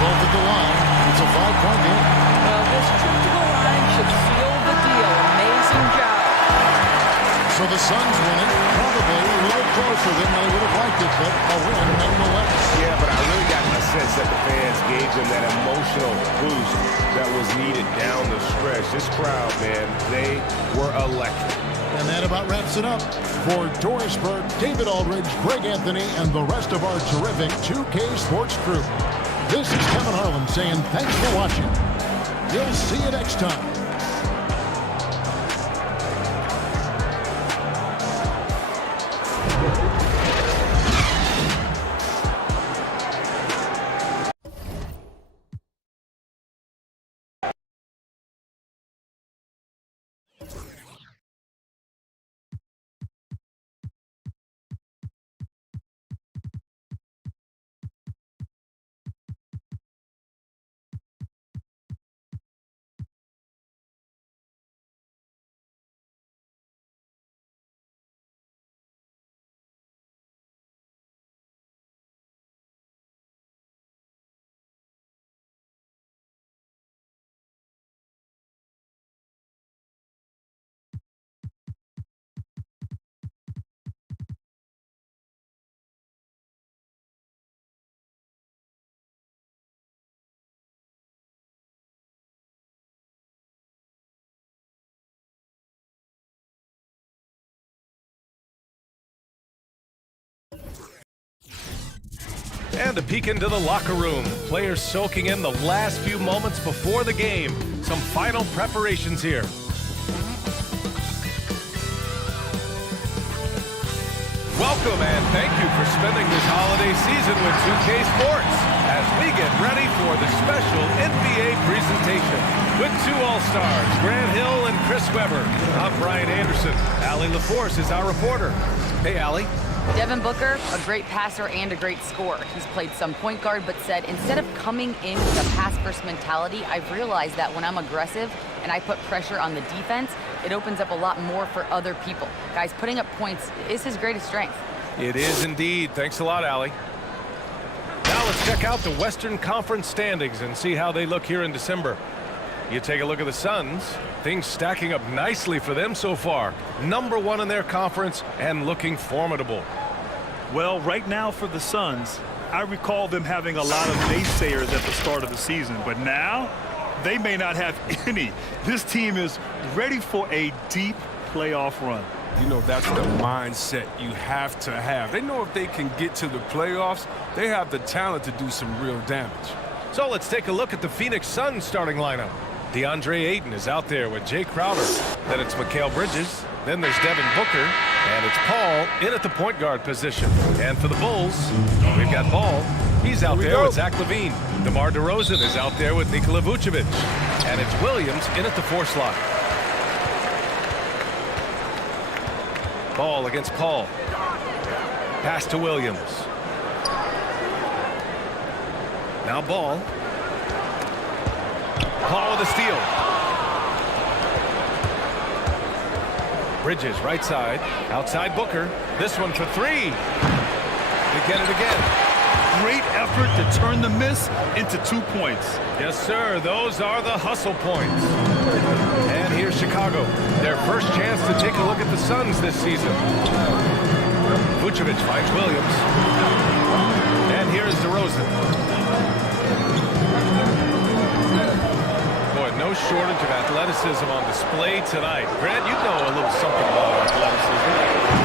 Both at the line. It's a 5-point game. Well, this trip to the line should seal the deal. Amazing job. So the Suns win it. Probably a little closer than they would have liked it, but a win nonetheless. Yeah, but I really got a sense that the fans gave them that emotional boost that was needed down the stretch. This crowd, man, they were electric. And that about wraps it up. For Doris Burke, David Aldridge, Greg Anthony, and the rest of our terrific 2K Sports crew, this is Kevin Harlan saying thanks for watching. We'll see you next time. And a peek into the locker room. Players soaking in the last few moments before the game. Some final preparations here. Welcome and thank you for spending this holiday season with 2K Sports as we get ready for the special NBA presentation with 2 All-Stars, Grant Hill and Chris Webber. I'm Brian Anderson. Allie LaForce is our reporter. Hey, Allie. Devin Booker, a great passer and a great scorer. He's played some point guard, but said, instead of coming in with a pass-first mentality, I've realized that when I'm aggressive and I put pressure on the defense, it opens up a lot more for other people. Guys, putting up points is his greatest strength. It is indeed. Thanks a lot, Allie. Now let's check out the Western Conference standings and see how they look here in December. You take a look at the Suns. Things stacking up nicely for them so far. #1 in their conference and looking formidable. Well, right now for the Suns, I recall them having a lot of naysayers at the start of the season, but now they may not have any. This team is ready for a deep playoff run. You know, that's the mindset you have to have. They know if they can get to the playoffs, they have the talent to do some real damage. So let's take a look at the Phoenix Suns starting lineup. DeAndre Ayton is out there with Jay Crowder. Then it's Mikal Bridges. Then there's Devin Booker. And it's Paul in at the point guard position. And for the Bulls, we've got Ball. He's out there with Zach LaVine. DeMar DeRozan is out there with Nikola Vucevic. And it's Williams in at the 4 slot. Ball against Paul. Pass to Williams. Now Ball. Paul with a steal. Bridges right side. Outside Booker. This one for 3. They get it again. Great effort to turn the miss into 2 points. Yes, sir. Those are the hustle points. And here's Chicago. Their first chance to take a look at the Suns this season. Vucevic finds Williams. And here's DeRozan. Boy, no shortage of athleticism on display tonight. Grant, you know a little something about athleticism.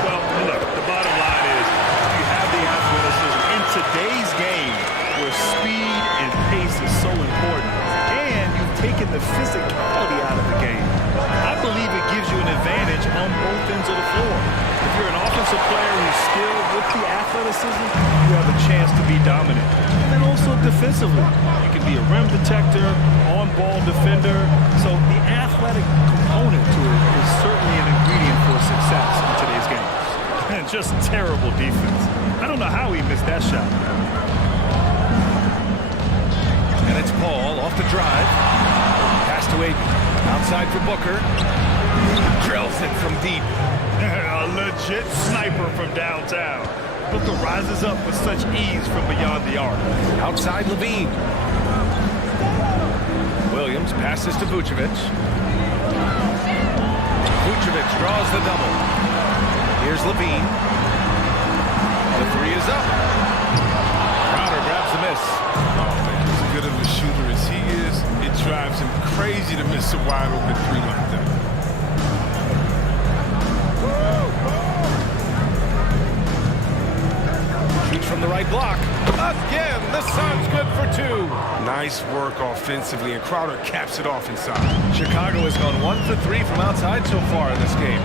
Well, look, the bottom line is you have the athleticism in today's game where speed and pace is so important. And you've taken the physicality out of the game. I believe it gives you an advantage on both ends of the floor. If you're an offensive player who's skilled with the athleticism, you have a chance to be dominant. And then also defensively, you can be a rim protector, on-ball defender. So the athletic component to it is certainly an ingredient for success in today's games. And just terrible defense. I don't know how he missed that shot. And it's Paul off the drive. Pass to Ayton. Outside for Booker. Drills it from deep. A legit sniper from downtown. Booker rises up with such ease from beyond the arc. Outside LaVine. Williams passes to Vucevic. Vucevic draws the double. Here's LaVine. The 3 is up. Crowder grabs the miss. Oh, man, as good of a shooter as he is, it drives him crazy to miss a wide open 3 like that. Shoots from the right block. Again, the Suns good for 2. Nice work offensively, and Crowder caps it off inside. Chicago has gone 1 for 3 from outside so far in this game.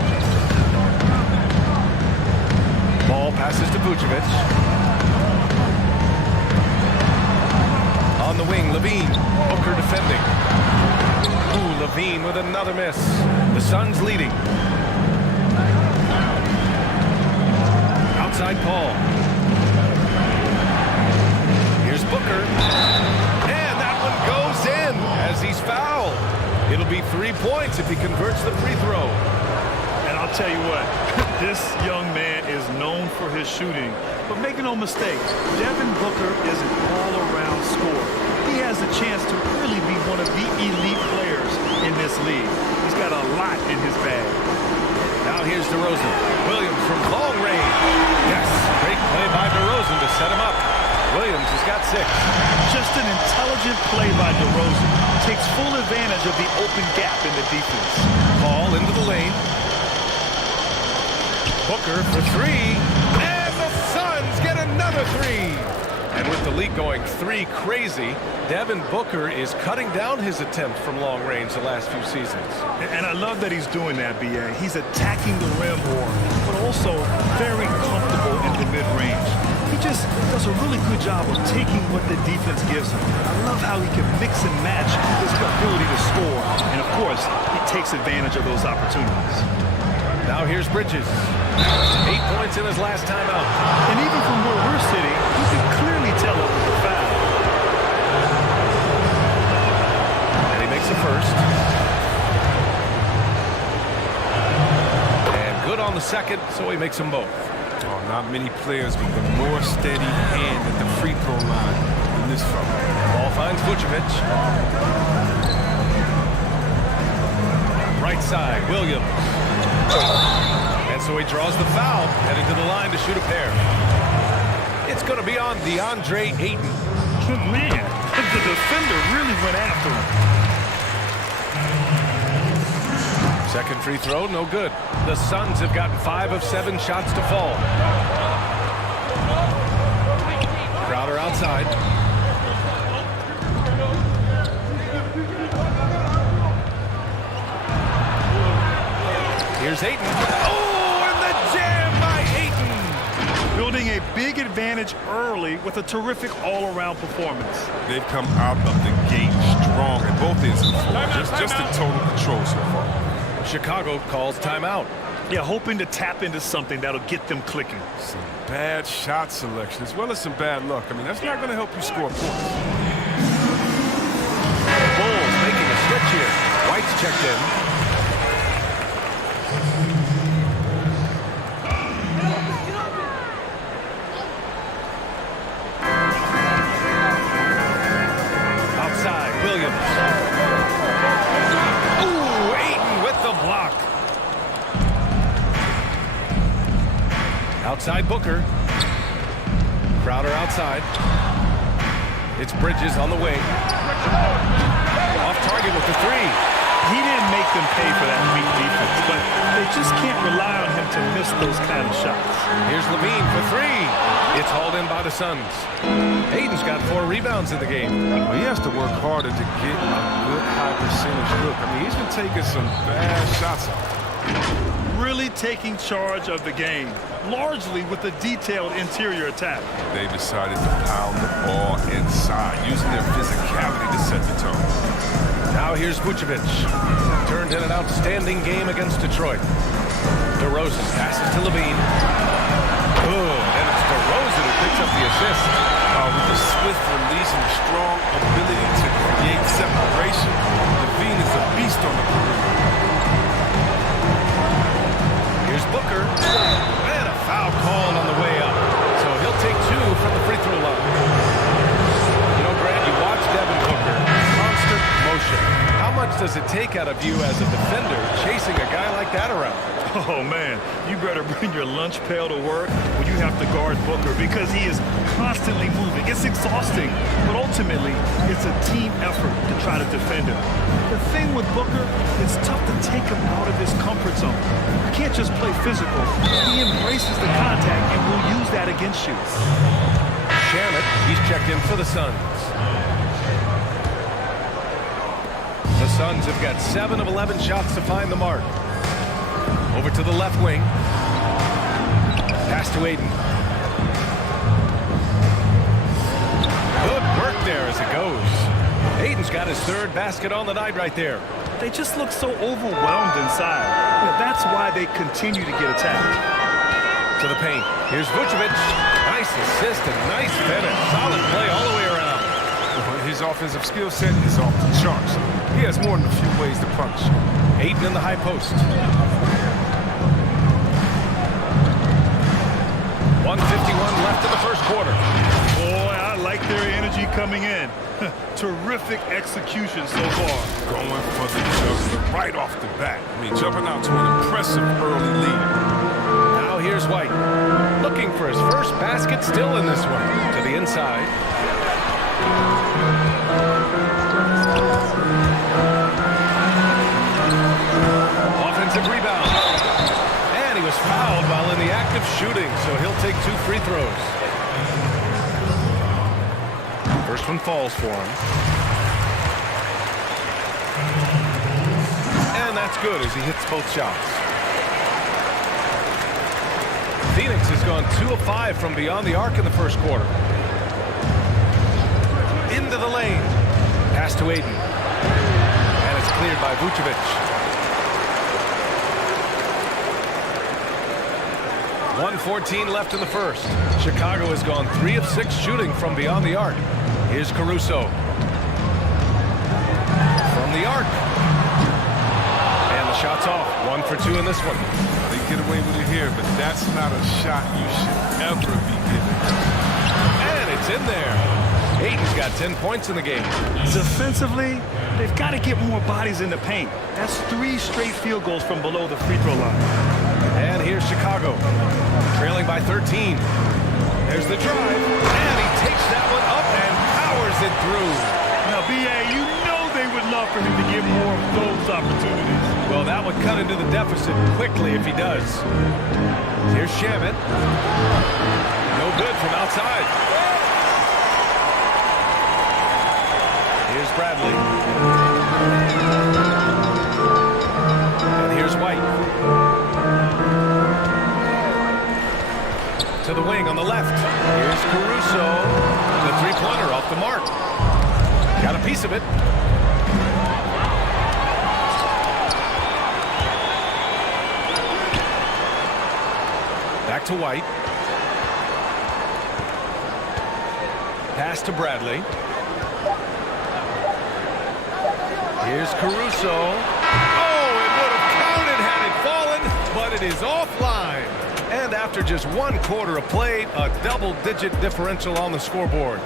Ball passes to Vucevic. On the wing, LaVine. Booker defending. Ooh, LaVine with another miss. The Suns leading. Outside Paul. Here's Booker. And that one goes in as he's fouled. It'll be 3 points if he converts the free throw. And I'll tell you what, this young man is known for his shooting. But make no mistake, Devin Booker is an all-around scorer. He has a chance to really be one of the elite players in this league. He's got a lot in his bag. Now here's DeRozan. Williams from long range. Yes, great play by DeRozan to set him up. Williams has got 6. Just an intelligent play by DeRozan. Takes full advantage of the open gap in the defense. Ball into the lane. Booker for 3. And the Suns get another 3. And with the league going 3 crazy, Devin Booker is cutting down his attempts from long range the last few seasons. And I love that he's doing that, B.A. He's attacking the rim more, but also very comfortable in the mid-range. He just does a really good job of taking what the defense gives him. I love how he can mix and match his ability to score. And, of course, he takes advantage of those opportunities. Now here's Bridges. 8 points in his last time out. And even from where we're sitting, you can clearly tell it was a foul. And he makes a first. And good on the second, so he makes them both. Oh, not many players with a more steady hand at the free throw line than this fella. Ball finds Vucevic. Right side, Williams. And so he draws the foul, heading to the line to shoot a pair. It's going to be on DeAndre Ayton. Man, the defender really went after him. Second free throw, no good. The Suns have gotten 5 of 7 shots to fall. Crowder outside. Here's Ayton. Oh, and the jam by Ayton. Building a big advantage early with a terrific all-around performance. They've come out of the gate strong at both ends of the floor. Just in total control so far. Chicago calls timeout. Yeah, hoping to tap into something that'll get them clicking. Some bad shot selection as well as some bad luck. I mean, that's not going to help you score points. Bulls making a switch here. White's checked in. Outside, Williams. Ooh, Ayton with the block. Outside Booker. Crowder outside. It's Bridges on the wing. Off target with the three. He didn't make them pay for that weak defense, but they just can't rely on him to miss those kind of shots. Here's Levine for three. It's hauled in by the Suns. Ayton's got 4 rebounds in the game. Well, he has to work harder to get a good high percentage look. I mean, he's been taking some bad shots out. Really taking charge of the game, largely with a detailed interior attack. They decided to pound the ball inside, using their physicality to set the tone. Now here's Vucevic. Turned in an outstanding game against Detroit. DeRozan passes to Levine. Good, and it's DeRozan who picks up the assist. With the swift release and strong ability to create separation, Levine is a beast on the perimeter. Here's Booker. And a foul called on the way up. So he'll take 2 from the free throw line. You know, Grant, you watch Devin Booker. Constant motion. How much does it take out of you as a defender chasing a guy like that around? Oh, man, you better bring your lunch pail to work when you have to guard Booker because he is constantly moving. It's exhausting, but ultimately, it's a team effort to try to defend him. The thing with Booker, it's tough to take him out of his comfort zone. You can't just play physical. He embraces the contact and will use that against you. Shamet, he's checked in for the Suns. The Suns have got 7 of 11 shots to find the mark. Over to the left wing. Pass to Ayton. Good work there as it goes. Ayton's got his 3rd basket on the night right there. They just look so overwhelmed inside. You know, that's why they continue to get attacked. To the paint. Here's Vucevic. Nice assist and nice finish. Solid play all the way around. His offensive skill set is off the charts. He has more than a few ways to punch. Ayton in the high post. 1:51 left in the first quarter. Boy, I like their energy coming in. Terrific execution so far. Going for the juggler right off the bat. I mean, jumping out to an impressive early lead. Now here's White. Looking for his first basket, still in this one. To the inside. Offensive rebound. And he was fouled while in the act of shooting, so he'll take 2 free throws. First one falls for him. And that's good as he hits both shots. Phoenix has gone 2 of 5 from beyond the arc in the first quarter. Into the lane. Pass to Ayton. And it's cleared by Vucevic. 1:14 left in the first. Chicago has gone 3 of 6 shooting from beyond the arc. Here's Caruso. From the arc. And the shot's off. 1 for 2 in this one. They get away with it here, but that's not a shot you should ever be giving. And it's in there. Ayton's got 10 points in the game. Defensively, they've got to get more bodies in the paint. That's 3 straight field goals from below the free throw line. And here's Chicago, trailing by 13. There's the drive, and he takes that one up and powers it through. Now, B.A., you know they would would love for him to get more of those opportunities. Well, that would cut into the deficit quickly if he does. Here's Shamit. No good from outside. Here's Bradley. And here's White. To the wing on the left. Here's Caruso. The three-pointer off the mark. Got a piece of it. Back to White. Pass to Bradley. Here's Caruso. Oh, it would have counted had it fallen, but it is offline. And after just 1 quarter of play, a double-digit differential on the scoreboard.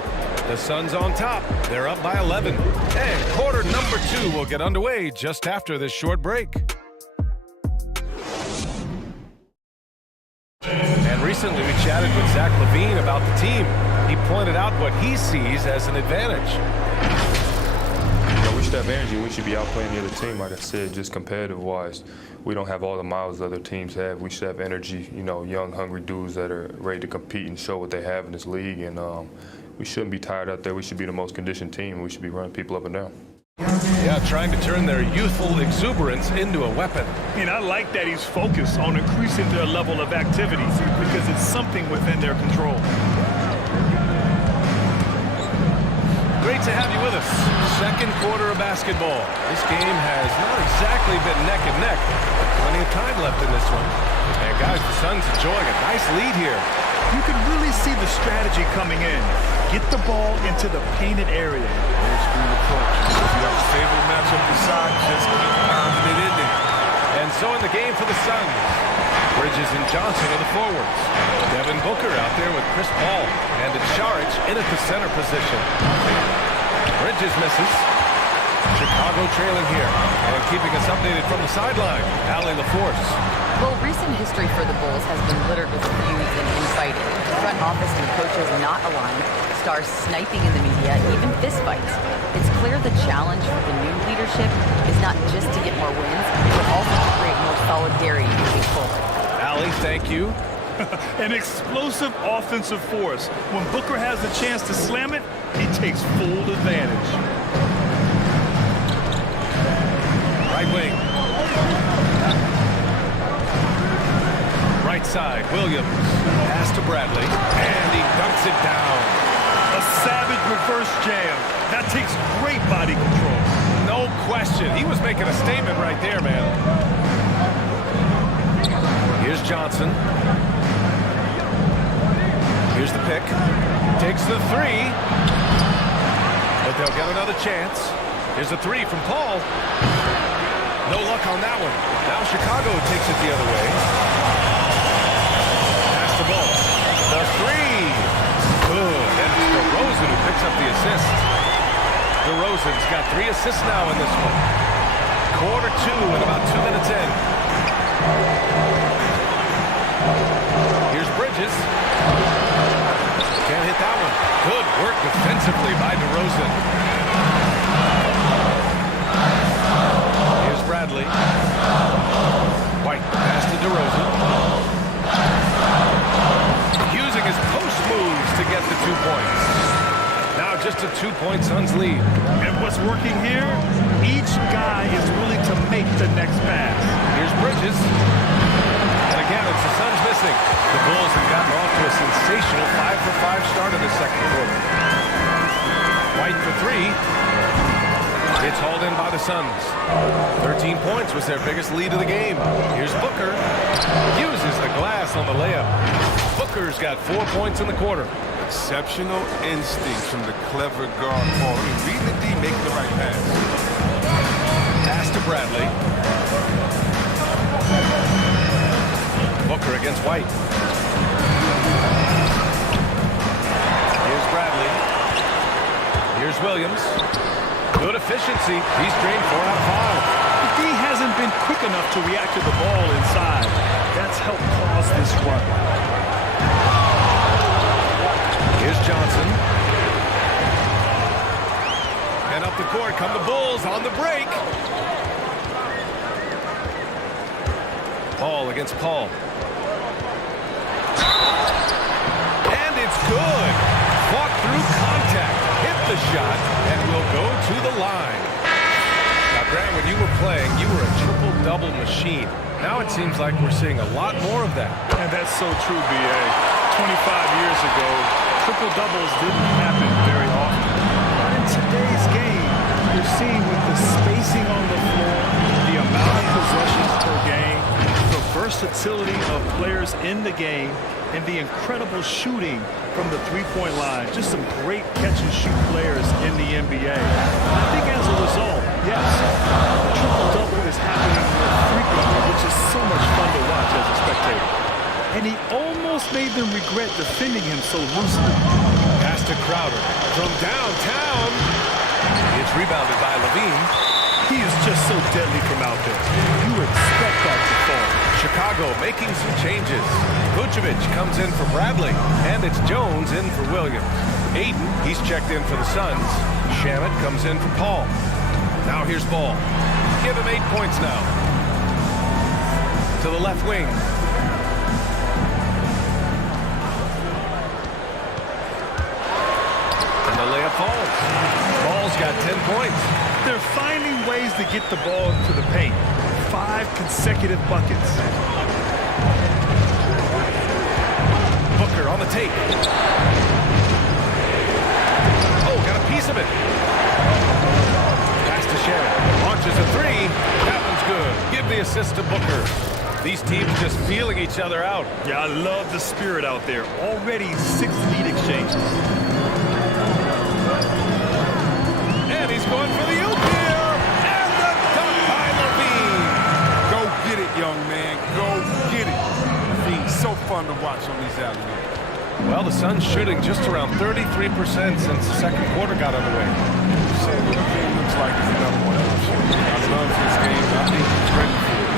The Suns on top. They're up by 11. And quarter number 2 will get underway just after this short break. And recently we chatted with Zach LaVine about the team. He pointed out what he sees as an advantage. We should have energy. We should be outplaying the other team. Like I said, just competitive-wise, we don't have all the miles other teams have. We should have energy, young, hungry dudes that are ready to compete and show what they have in this league. And we shouldn't be tired out there. We should be the most conditioned team. We should be running people up and down. Yeah, trying to turn their youthful exuberance into a weapon. I like that he's focused on increasing their level of activity because it's something within their control. Great to have you with us. Second quarter of basketball. This game has not exactly been neck and neck. Plenty of time left in this one. And guys, the Suns enjoying a nice lead here. You can really see the strategy coming in. Get the ball into the painted area. Old school approach. If you have a favorable matchup inside, just keep pounding it in there. And so in the game for the Suns, Bridges and Johnson are the forwards. Devin Booker out there with Chris Paul. And Charic in at the center position. Bridges misses. Chicago trailing here. And keeping us updated from the sideline, Allie LaForce. Well, recent history for the Bulls has been littered with feuds and infighting. Front office and coaches not aligned, stars sniping in the media, even fistfights. It's clear the challenge for the new leadership is not just to get more wins, but also to create more solidarity moving forward. Allie, thank you. An explosive offensive force. When Booker has the chance to slam it, he takes full advantage. Right wing. Right side, Williams. Pass to Bradley. And he dunks it down. A savage reverse jam. That takes great body control. No question. He was making a statement right there, man. Here's Johnson. Here's the pick. Takes the three. But they'll get another chance. Here's a three from Paul. No luck on that one. Now Chicago takes it the other way. Pass the ball. The three. Good. And it's DeRozan who picks up the assist. DeRozan's got 3 assists now in this one. Quarter 2 and about 2 minutes in. Here's Bridges. Can't hit that one. Good work defensively by DeRozan. Here's Bradley. White pass to DeRozan. Using his post moves to get the 2 points. Now just a 2-point Suns lead. And what's working here? Each guy is willing to make the next pass. Here's Bridges. And again, it's the Suns missing. The Bulls have gotten off to a sensational 5-for-5 start in the second quarter. White for 3. It's hauled in by the Suns. 13 points was their biggest lead of the game. Here's Booker. Uses the glass on the layup. Booker's got 4 points in the quarter. Exceptional instincts from the clever guard Paul. Reading the D, making the right pass. Pass to Bradley. Booker against White. Here's Bradley. Here's Williams. Good efficiency. He's drained 4 out of 5. The D hasn't been quick enough to react to the ball inside. That's helped cause this run. Here's Johnson. And up the court come the Bulls on the break. Paul against Paul. And it's good. Fought through contact, hit the shot, and will go to the line. Now, Graham, when you were playing, you were a triple-double machine. Now it seems like we're seeing a lot more of that. And that's so true, B.A. 25 years ago, triple-doubles didn't happen very often. But in today's game, you're seeing with the spacing on the floor, the amount of possessions per game, the versatility of players in the game, and the incredible shooting from the three-point line. Just some great catch-and-shoot players in the NBA. I think as a result, yes, the triple-double is happening more frequently, which is so much fun to watch as a spectator. And he almost made them regret defending him so loosely. Pass to Crowder from downtown. It's rebounded by Levine. He is just so deadly from out there. You expect that to fall. Chicago making some changes. Vucevic comes in for Bradley, and it's Jones in for Williams. Aiden, he's checked in for the Suns. Shamet comes in for Paul. Now here's Ball. Give him 8 points now. To the left wing. And the layup falls. Ball's got 10 points. They're finding ways to get the ball to the paint. 5 consecutive buckets. Booker on the take. Oh, got a piece of it. Pass to Sharon. Launches a three. That one's good. Give the assist to Booker. These teams just feeling each other out. Yeah, I love the spirit out there. Already 6 lead exchanges. And he's going for the oop here. And the dunk by Levine. Go get it, young man. Go get it. Levine, so fun to watch on these alley-oops. Well, the Suns shooting just around 33% since the second quarter got underway. So Levine looks like he's another one of them. I love his game. I think he's ready for it.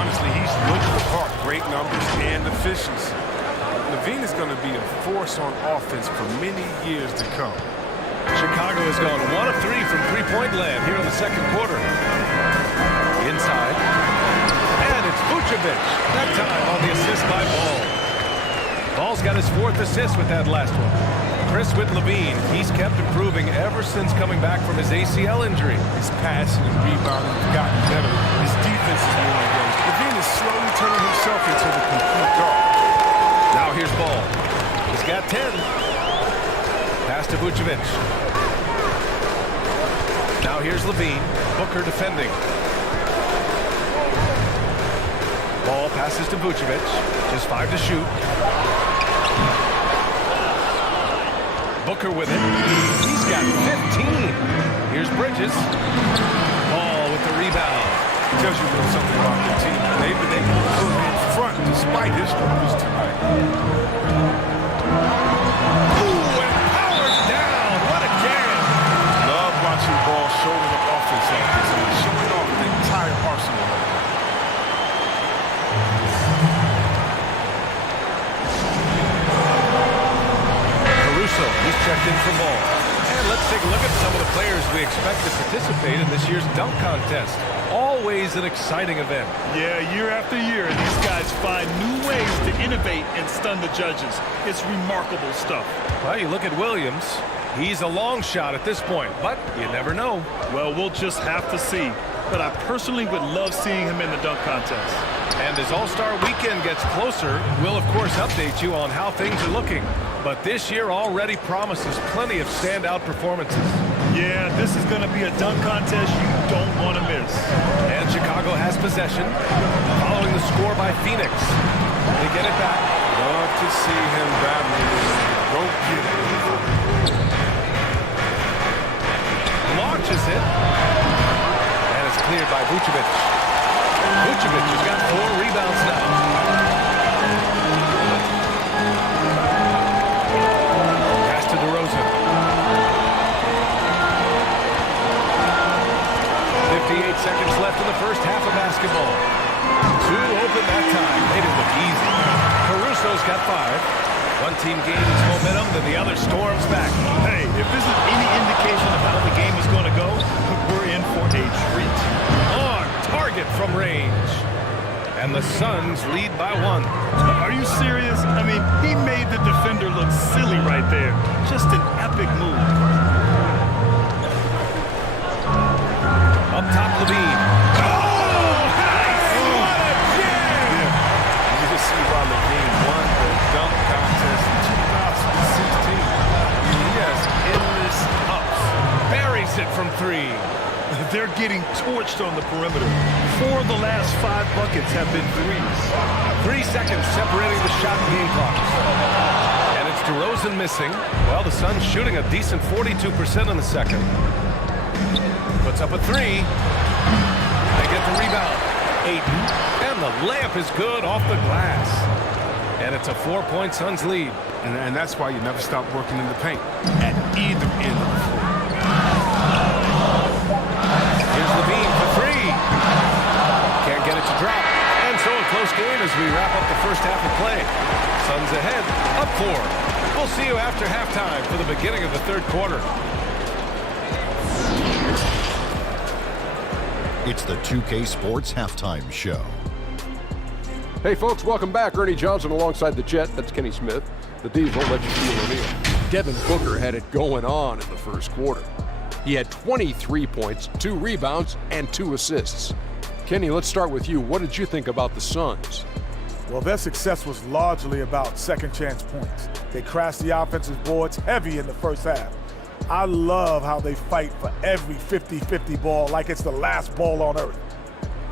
Honestly, he's looking the part. Great numbers and efficiency. Levine is going to be a force on offense for many years to come. Chicago has gone 1 of 3 from three-point land here in the second quarter. Inside. And it's Vucevic. That time on the assist by Ball. Ball's got his 4th assist with that last one. Chris with Levine. He's kept improving ever since coming back from his ACL injury. His passing and rebounding have gotten better. His defense is more engaged. Levine is slowly turning himself into the complete guard. Now here's Ball. He's got 10. Pass to Vucevic. Now here's Levine. Booker defending. Ball passes to Vucevic. Just 5 to shoot. Booker with it. He's got 15. Here's Bridges. Ball with the rebound. Tells you a little something about the team. They've been able to put him in front despite his struggles tonight. Ooh, and powers down. What a game. Love watching Ball shoulder the offense like this. He's showing off the entire arsenal right now. Caruso, he's checked in for Ball. And let's take a look at some of the players we expect to participate in this year's dunk contest. Always an exciting event. Yeah, year after year, these guys find new ways to innovate and stun the judges. It's remarkable stuff. Well, you look at Williams. He's a long shot at this point, but you never know. Well, we'll just have to see. But I personally would love seeing him in the dunk contest. And as All-Star Weekend gets closer, we'll of course update you on how things are looking. But this year already promises plenty of standout performances. Yeah, this is going to be a dunk contest you don't want to miss. And Chicago has possession, following the score by Phoenix. They get it back. Love to see him battling. Go get it. Launches it. And it's cleared by Vucevic. Vucevic has got 4 rebounds now. Pass to DeRozan. 58 seconds left in the first half of basketball. 2 open that time. Made it look easy. Caruso's got 5. One team gains momentum, then the other storms back. Hey, if this is any indication of how the game is going to go, treat. On target from range. And the Suns lead by 1. Are you serious? I mean, he made the defender look silly right there. Just an epic move. Up top, Levine. Oh, nice! What a jam! Yeah. You can see why Levine won the dunk contest in 2016. He has endless ups. Buries it from 3. They're getting torched on the perimeter. 4 of the last 5 buckets have been threes. 3 seconds separating the shot and game clocks. And it's DeRozan missing. Well, the Suns shooting a decent 42% in the second. Puts up a 3. They get the rebound. Ayton. And the layup is good off the glass. And it's a 4-point Suns lead. And that's why you never stop working in the paint at either end of the floor. Here's Levine for 3. Can't get it to drop. And so a close game as we wrap up the first half of play. Suns ahead, up 4. We'll see you after halftime for the beginning of the third quarter. It's the 2K Sports Halftime Show. Hey, folks, welcome back. Ernie Johnson alongside the Jet. That's Kenny Smith. The Diesel, that's Shaquille O'Neal. Devin Booker had it going on in the first quarter. He had 23 points, 2 rebounds, and 2 assists. Kenny, let's start with you. What did you think about the Suns? Well, their success was largely about second chance points. They crashed the offensive boards heavy in the first half. I love how they fight for every 50-50 ball like it's the last ball on earth.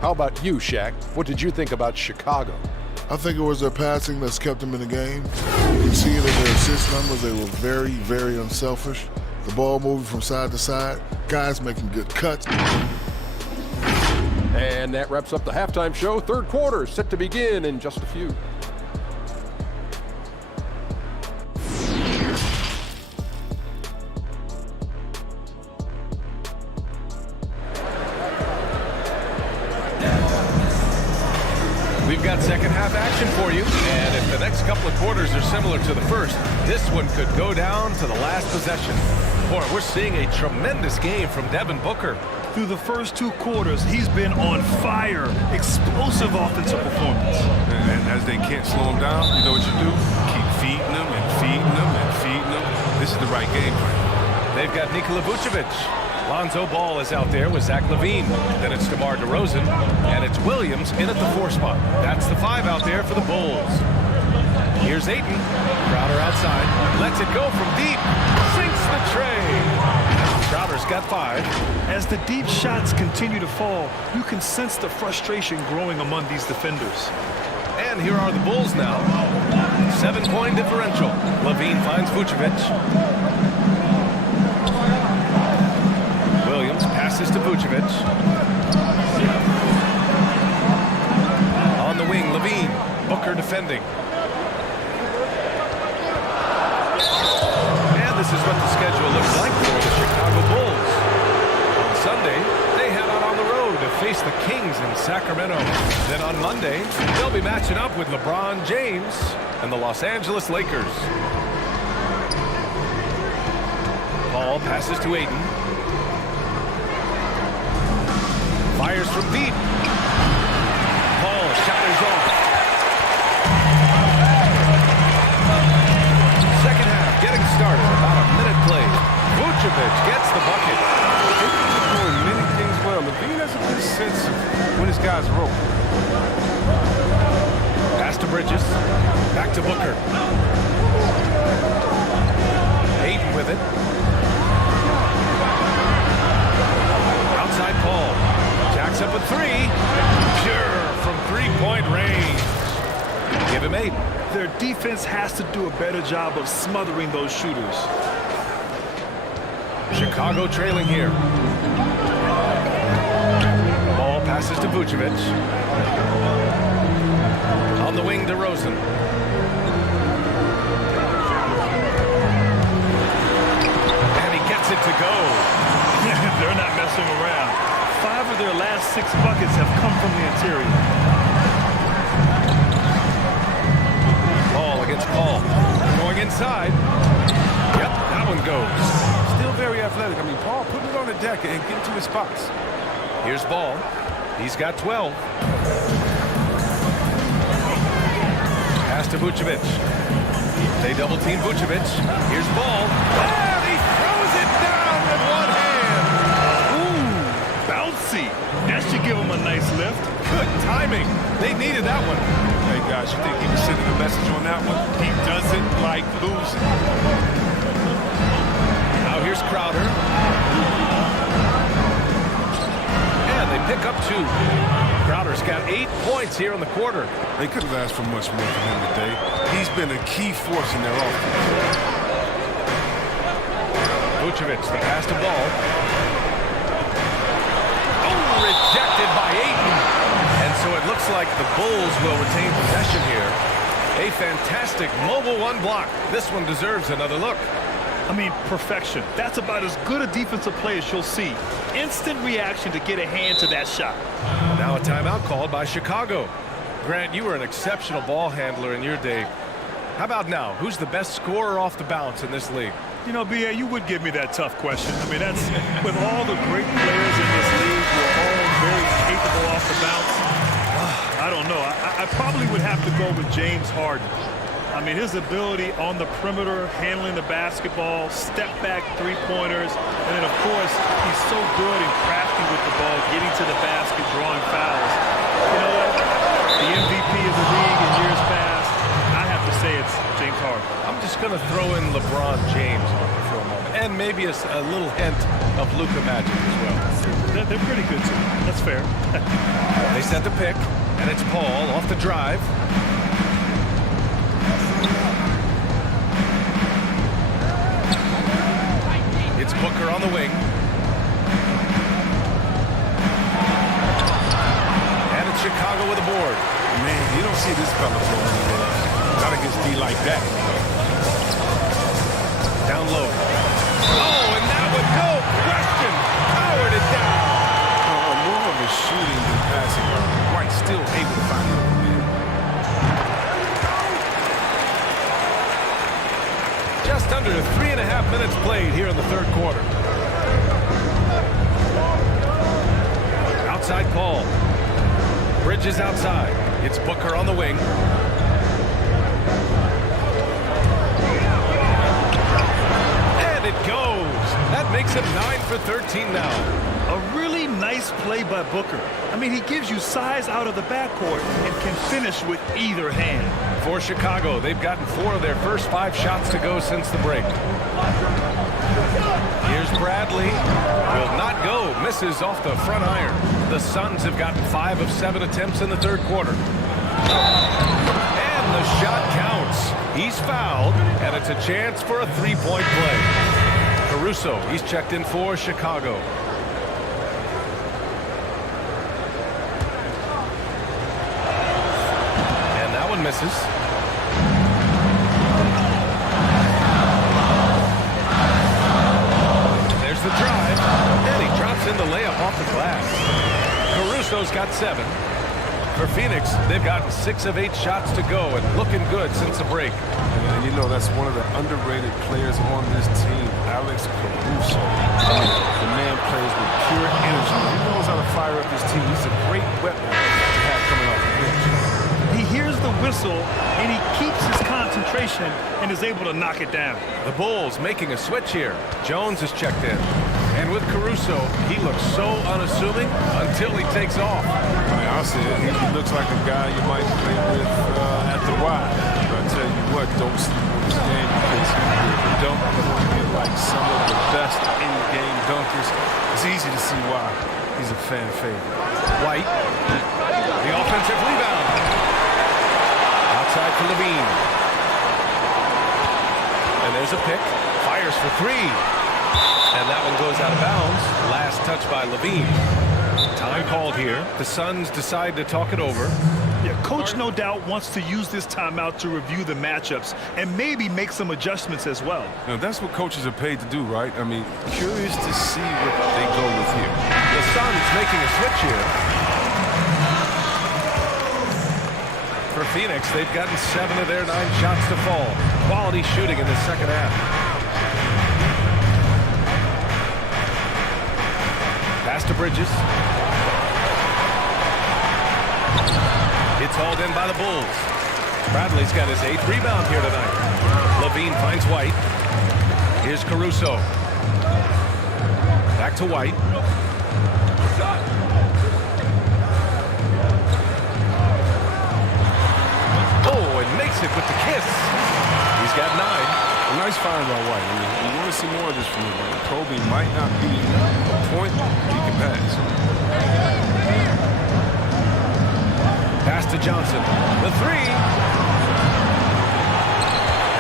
How about you, Shaq? What did you think about Chicago? I think it was their passing that's kept them in the game. You can see it in their assist numbers. They were very, very unselfish. The ball moving from side to side, guys making good cuts. And that wraps up the halftime show. Third quarter set to begin in just a few. We've got second half action for you, and if the next couple of quarters are similar to the first, this one could go down to the last possession. Boy, we're seeing a tremendous game from Devin Booker. Through the first 2 quarters, he's been on fire. Explosive offensive performance. And as they can't slow him down, you know what you do? Keep feeding them and feeding them and feeding them. This is the right game plan. They've got Nikola Vucevic. Lonzo Ball is out there with Zach LaVine. Then it's DeMar DeRozan, and it's Williams in at the 4 spot. That's the 5 out there for the Bulls. Here's Ayton. Crowder outside. Lets it go from deep. Sinks the tray. Crowder's got 5. As the deep shots continue to fall, you can sense the frustration growing among these defenders. And here are the Bulls now. 7-point differential. LaVine finds Vucevic. Williams passes to Vucevic. On the wing, LaVine. Booker defending. And this is what the schedule looks like for the Chicago Bulls. On Sunday, they head out on the road to face the Kings in Sacramento. Then on Monday, they'll be matching up with LeBron James and the Los Angeles Lakers. Paul passes to Ayton. Fires from deep. Paul shatters off. Second half getting started. About a minute played. Vucevic gets the bucket. They're doing many things well. LaVine has a good sense of when his guys roll. Pass to Bridges. Back to Booker. Ayton with it. Outside Paul. Jacks up a 3. Pure from 3-point range. Give him 8. Their defense has to do a better job of smothering those shooters. Chicago trailing here. Ball passes to Vucevic. On the wing, DeRozan. And he gets it to go. They're not messing around. 5 of their last 6 buckets have come from the interior. Ball against Paul. Going inside. Yep, that one goes. Still very athletic. I mean, Paul putting it on the deck and getting to his spots. Here's Ball. He's got 12. Pass to Vucevic. They double team Vucevic. Here's Ball. And he throws it down with one hand. Ooh, bouncy. That should give him a nice lift. Good timing. They needed that one. Hey, guys, you think he was sending a message on that one? He doesn't like losing. Now here's Crowder. And they pick up 2. Crowder's got 8 points here in the quarter. They couldn't ask for much more from him today. He's been a key force in their offense. Vucevic, the pass to Ball. Oh, rejected by Ayton. And so it looks like the Bulls will retain possession here. A fantastic mobile 1 block. This one deserves another look. I mean, perfection. That's about as good a defensive play as you'll see. Instant reaction to get a hand to that shot. Now a timeout called by Chicago. Grant, you were an exceptional ball handler in your day. How about now? Who's the best scorer off the bounce in this league? You know, B.A., you would give me that tough question. I mean, that's with all the great players in this league who are all very capable off the bounce. I don't know. I probably would have to go with James Harden. I mean, his ability on the perimeter, handling the basketball, step-back three-pointers, and then, of course, he's so good and crafty with the ball, getting to the basket, drawing fouls. You know what? The MVP of the league in years past, I have to say it's James Harden. I'm just going to throw in LeBron James on it for a moment, and maybe a little hint of Luka Magic as well. They're pretty good, too. That's fair. They set the pick, and it's Paul off the drive. It's Booker on the wing. And it's Chicago with a board. Man, you don't see this fella flowing anywhere else. Not against D like that. Down low. Oh, and that would go. Question. Powered it down. More of a shooting than passing. White still able to find it. Just under 3.5 minutes played here in the third quarter. Outside Paul. Bridges outside. It's Booker on the wing. And it goes. That makes it 9 for 13 now. A really nice play by Booker. I mean, he gives you size out of the backcourt and can finish with either hand. For Chicago, they've gotten 4 of their first 5 shots to go since the break. Here's Bradley. Will not go. Misses off the front iron. The Suns have gotten 5 of 7 attempts in the third quarter. And the shot counts. He's fouled, and it's a chance for a 3-point play. Caruso, he's checked in for Chicago. Misses. There's the drive, and he drops in the layup off the glass. Caruso's got 7. For Phoenix, they've gotten 6 of 8 shots to go and looking good since the break. And you know, that's one of the underrated players on this team, Alex Caruso. The man plays with pure energy. He knows how to fire up his team. He's a great weapon to have coming off the bench. He hears the whistle, and he keeps his concentration and is able to knock it down. The Bulls making a switch here. Jones is checked in. And with Caruso, he looks so unassuming until he takes off. I'll say it. He looks like a guy you might play with at the Y. But I tell you what, don't sleep on this game because he don't get like some of the best in-game dunkers. It's easy to see why he's a fan favorite. White, the offensive rebound. Outside for Levine. And there's a pick. Fires for 3. And that one goes out of bounds. Last touch by Levine. Time called here. The Suns decide to talk it over. Yeah, coach no doubt wants to use this timeout to review the matchups and maybe make some adjustments as well. Now, that's what coaches are paid to do, right? I mean, curious to see what they go with here. The Suns making a switch here. For Phoenix, they've gotten 7 of their 9 shots to fall. Quality shooting in the second half. Pass to Bridges. It's hauled in by the Bulls. Bradley's got his 8th rebound here tonight. Levine finds White. Here's Caruso. Back to White. Oh, and makes it with the kiss. He's got 9. A nice find by White. I mean, you want to see more of this from him. Kobe might not be a point, he can pass. Pass to Johnson. The 3.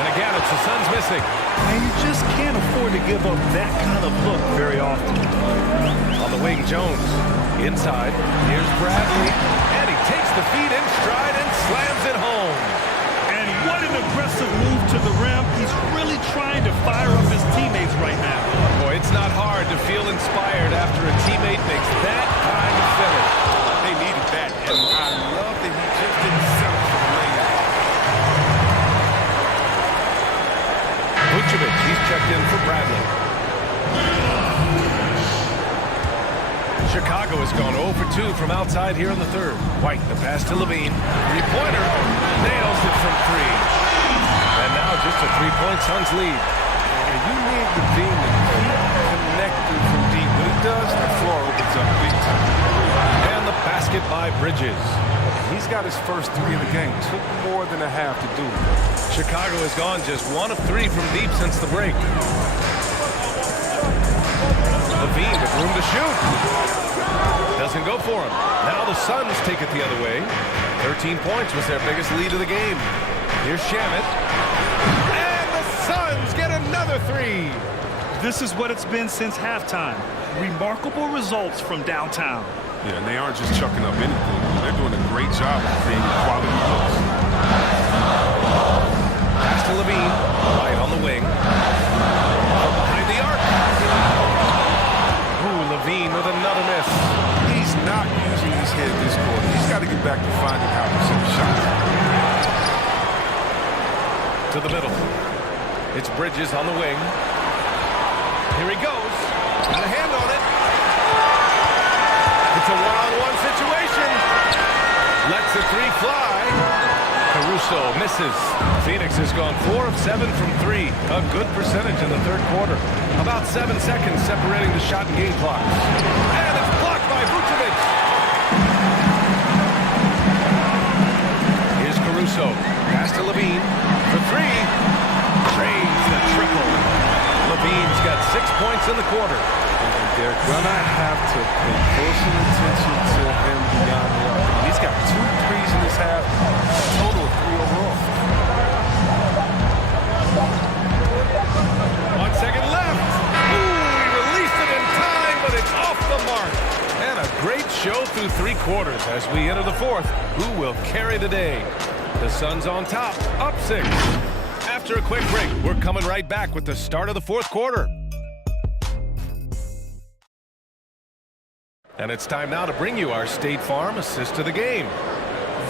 And again, it's the Suns missing. And you just can't afford to give up that kind of look very often. On the wing, Jones. Inside. Here's Bradley. And he takes the feed in stride and slams it home. And what an aggressive move to the rim. He's really trying to fire up his teammates right now. Boy, it's not hard to feel inspired after a teammate makes that kind of finish. They needed that, and I love that he just didn't settle for the layup. Vucevic, he's checked in for Bradley. Chicago has gone 0 for 2 from outside here in the 3rd. White, the pass to Levine. 3-pointer. Nails it from 3. And now just a 3-point Suns lead. And you need Levine to keep connecting from deep. When he does, the floor opens up big time. And the basket by Bridges. He's got his first 3 of the game. Took more than a half to do it. Chicago has gone just 1 of 3 from deep since the break. Levine with room to shoot. Doesn't go for him. Now the Suns take it the other way. 13 points was their biggest lead of the game. Here's Shamet. And the Suns get another 3. This is what it's been since halftime. Remarkable results from downtown. Yeah, and they aren't just chucking up anything. They're doing a great job of creating quality looks. Pass to Levine. White on the wing. From behind the arc. Ooh, Levine with another miss. He's not using his head this quarter. He's got to get back to finding how to set shots. To the middle. It's Bridges on the wing. Here he goes. Got a hand on it. It's a one-on-one situation. Lets the 3 fly. Caruso misses. Phoenix has gone 4 of 7 from 3. A good percentage in the 3rd quarter. About 7 seconds separating the shot and game clock. And it's blocked by Vucevic. Here's Caruso. Pass to Levine for 3. Trades the triple. Levine's got 6 points in the quarter. And they're gonna have to pay closer attention to him beyond the arc. He's got 2 threes in this half, a total of 3 overall. 1 second left. Ooh, he released it in time, but it's off the mark. And a great show through 3 quarters as we enter the 4th. Who will carry the day? The Suns on top, up 6. After a quick break, we're coming right back with the start of the 4th quarter. And it's time now to bring you our State Farm assist to the game.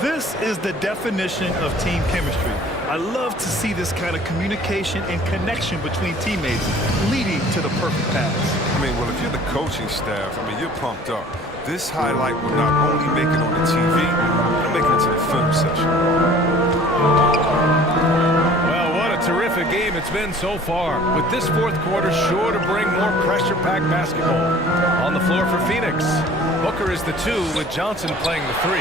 This is the definition of team chemistry. I love to see this kind of communication and connection between teammates leading to the perfect pass. I mean, well, if you're the coaching staff, I mean, you're pumped up. This highlight will not only make it on the TV, it'll make it into the film session. Well, what a terrific game it's been so far. With this 4th quarter sure to bring more pressure-packed basketball. On the floor for Phoenix, Booker is the 2 with Johnson playing the 3.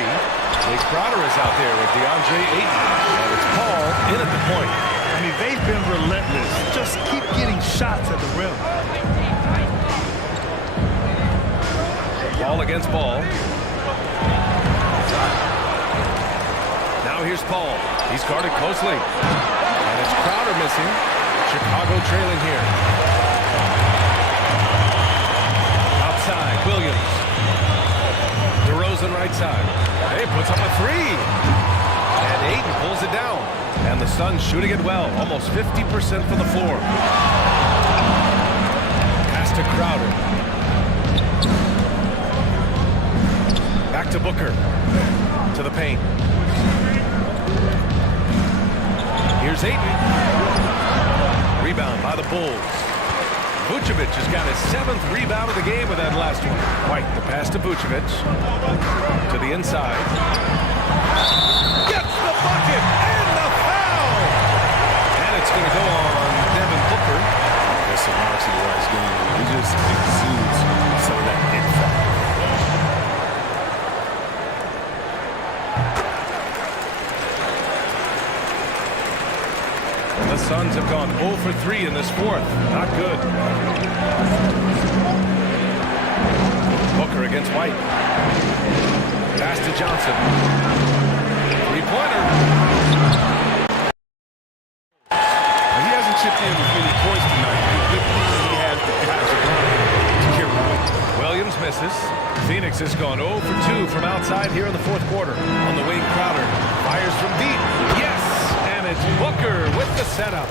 Jake Crowder is out there with DeAndre Ayton. And it's Paul in at the point. I mean, they've been relentless. Just keep getting shots at the rim. Ball against ball. Now here's Paul. He's guarded closely. And it's Crowder missing. Chicago trailing here. Outside, Williams. DeRozan right side. Hey, puts up a 3. And Ayton pulls it down. And the Suns shooting it well. Almost 50% from the floor. Pass to Crowder. Back to Booker. To the paint. Here's Ayton. Rebound by the Bulls. Vucevic has got his 7th rebound of the game with that last one. White, the pass to Vucevic. To the inside. Gets the bucket and the foul! And it's going to go on Devin Booker. That's a Marcy White's game. He just exudes some of that impact. The Suns have gone 0 for 3 in this fourth. Not good. Booker against White. Pass to Johnson. Three-pointer. He hasn't chipped in with many points tonight. He has the guys around to carry him. Williams misses. Phoenix has gone 0 for 2 from outside here in the fourth quarter. On the wing, Crowder fires from deep. Yes! And it's Booker with the setup.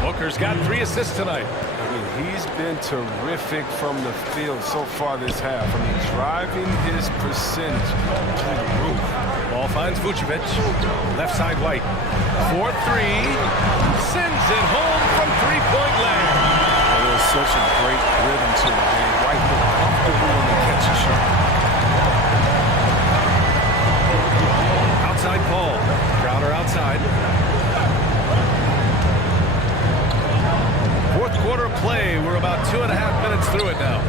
Booker's got 3 assists tonight. I mean, he's been terrific from the field so far this half. I mean, driving his percentage to the roof. Ball finds Vucevic. Left side White. 4-3. Sends it home from three-point land. There's such a great rhythm to it. And White looked comfortable when they catch a shot. Outside Paul. Crowder outside. Fourth quarter of play. We're about 2.5 minutes through it now.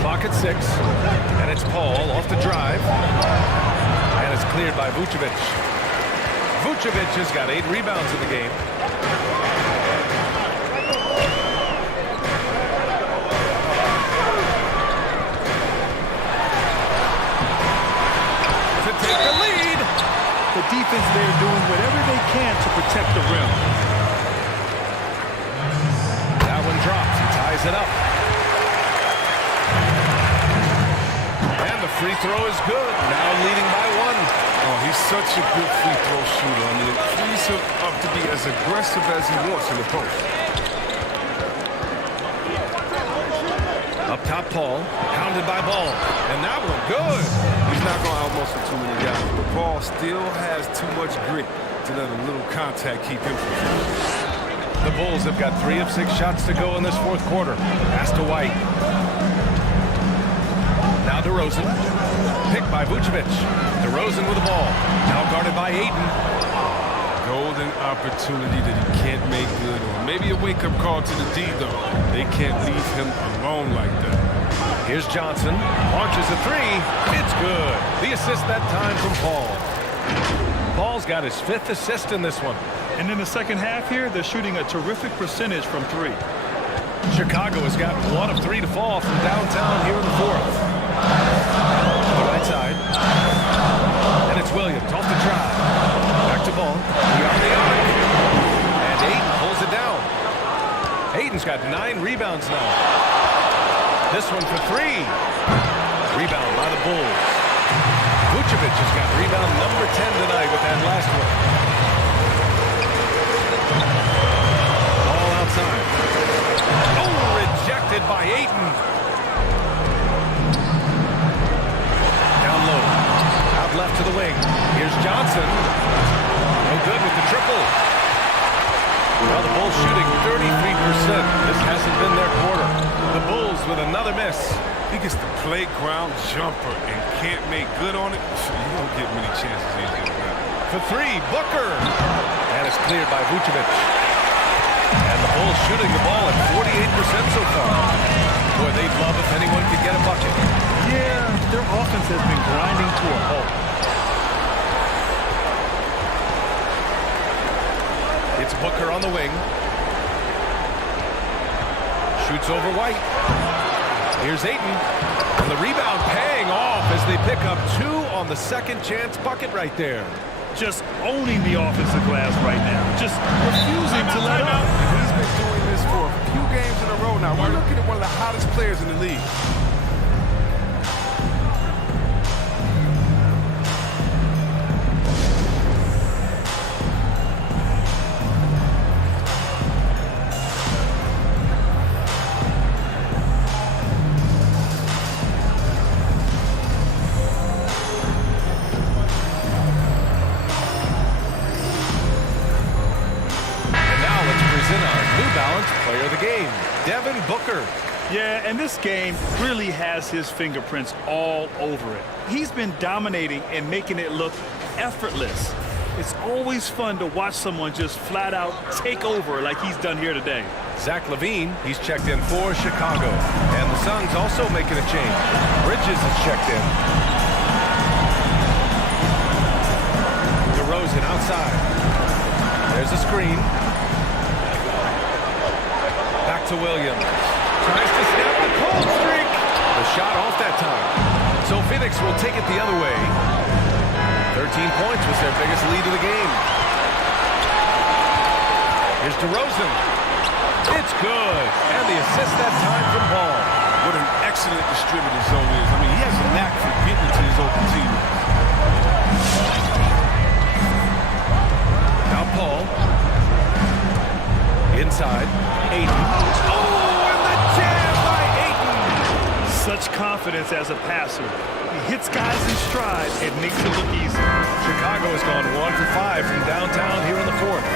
Clock at 6. And it's Paul off the drive. And it's cleared by Vucevic. Vucevic has got 8 rebounds in the game. To take the lead. The defense there doing whatever they can to protect the rim. That one drops. He ties it up. And the free throw is good. Now leading by 1. Oh, he's such a good free throw shooter. I mean, it frees him up to be as aggressive as he wants in the post. Up top, Paul. Pounded by Ball. And that one good. He's not going to outmuscle too many guys, but Paul still has too much grit to let a little contact keep him from finishing. The Bulls have got 3 of 6 shots to go in this fourth quarter. Pass to White. Now DeRozan. Picked by Vucevic. DeRozan with the ball. Now guarded by Ayton. Golden opportunity that he can't make good on. Maybe a wake-up call to the D, though. They can't leave him alone like that. Here's Johnson. Launches a 3. It's good. The assist that time from Paul. Paul's got his 5th assist in this one. And in the second half here, they're shooting a terrific percentage from 3. Chicago has got 1 of 3 to fall from downtown here in the fourth. To the right side. And it's Williams off the drive. Back to Ball. Beyond the arc. And Ayton pulls it down. Ayton's got 9 rebounds now. This one for 3. Rebound by the Bulls. Vucevic has got rebound number 10 tonight with that last one. Ball outside. Oh, rejected by Ayton. Down low. Out left to the wing. Here's Johnson. No good with the triple. Well, the Bulls shooting 33%. This hasn't been their quarter. The Bulls with another miss. He gets the playground jumper and can't make good on it. You don't get many chances easy as that. For 3, Booker. And it's cleared by Vucevic. And the Bulls shooting the ball at 48% so far. Boy, they'd love if anyone could get a bucket. Yeah, their offense has been grinding to a halt. It's Booker on the wing. Shoots over White. Here's Ayton. And the rebound paying off as they pick up 2 on the second chance bucket right there. Just owning the offensive glass right now. Just refusing to let up. He's been doing this for a few games in a row now. We're looking at one of the hottest players in the league. Player Devin Booker. Yeah, and this game really has his fingerprints all over it. He's been dominating and making it look effortless. It's always fun to watch someone just flat out take over like he's done here today. Zach LaVine, he's checked in for Chicago. And the Suns also making a change. Bridges is checked in. DeRozan outside. There's a screen. Back to Williams. Tries to snap the cold streak. The shot off that time. So Phoenix will take it the other way. 13 points was their biggest lead of the game. Here's DeRozan. It's good. And the assist that time from Paul. What an excellent distributor Zone is. I mean, he has a knack for getting to his open teammates. Now Paul. Inside. Ayton. Oh, and the jam by Ayton. Such confidence as a passer. He hits guys in stride and makes it look easy. Chicago has gone 1 for 5 from downtown here in the fourth.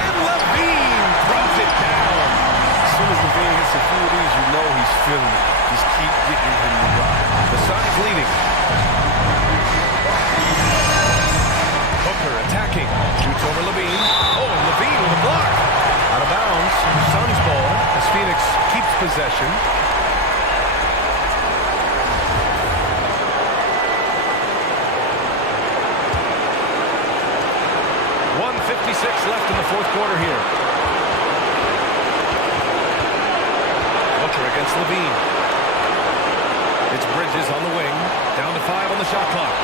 And LaVine throws it down. As soon as LaVine hits a few of these, you know he's feeling it. Just keep getting him the rock. The Suns leading. Booker attacking. Shoots over LaVine. Oh, and LaVine with a block. Out of bounds. Suns ball as Phoenix keeps possession. Left in the fourth quarter here. Booker against LaVine. It's Bridges on the wing. Down to 5 on the shot clock.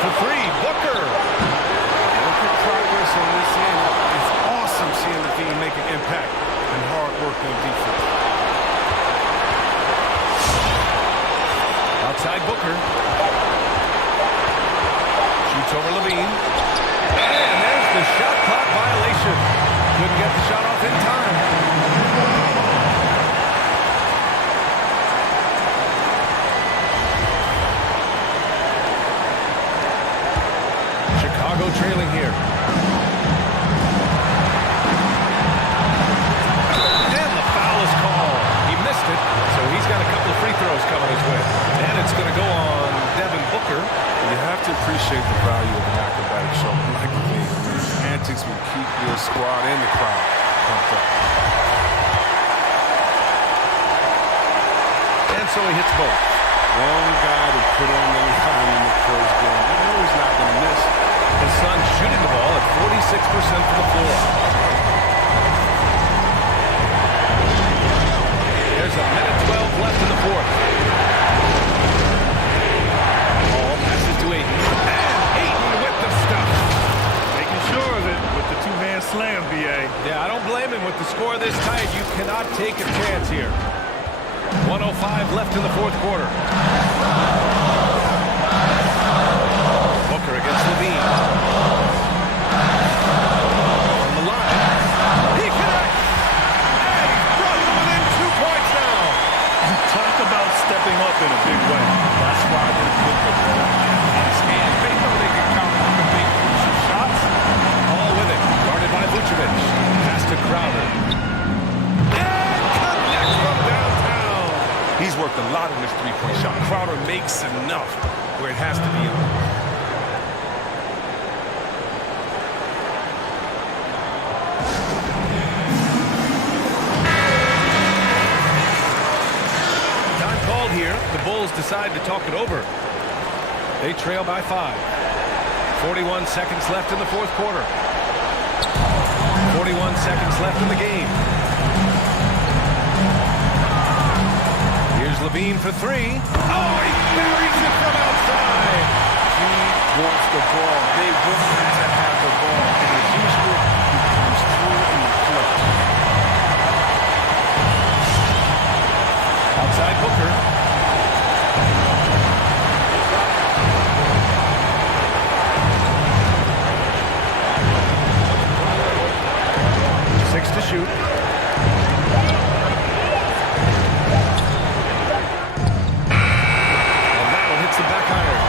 For 3, Booker. Look at progress on this end. It's awesome seeing LaVine make an impact and hard work on defense. Outside Booker. Shoots over LaVine. And there's the shot clock violation. Couldn't get the shot off in time. Chicago trailing here. And the foul is called. He missed it, so he's got a couple of free throws coming his way. And it's going to go on Devin Booker. You have to appreciate the value of an acrobatic show like LaVine. His antics will keep your squad and the crowd pumped up. And so he hits both. One guy to put on the line in the first game. You know he's not going to miss. His Suns shooting the ball at 46% from the floor. There's a minute 12 left in the fourth. Ball passes to Ayton. And Ayton with the stuff. Making sure of it with the two-man slam, B.A. Yeah, I don't blame him. With the score this tight, you cannot take a chance here. 1:05 left in the fourth quarter. Booker against LaVine. From the line. He connects! And he's brought them within 2 points now. Talk about stepping up in a big way. That's why they put the ball in his hand. They know they can count on the big crucial shots. All with it. Guarded by Vucevic. Pass to Crowder. And connects from downtown. He's worked a lot on this three-point shot. Crowder makes enough where it has to be. Time called here. The Bulls decide to talk it over. They trail by 5. 41 seconds left in the fourth quarter. 41 seconds left in the game. Here's LaVine for 3. Oh, he buries it from outside. He wants the ball. They want him to have the ball. And as usual, he comes through in the clutch. Outside Booker. Six to shoot. And that one hits the back iron.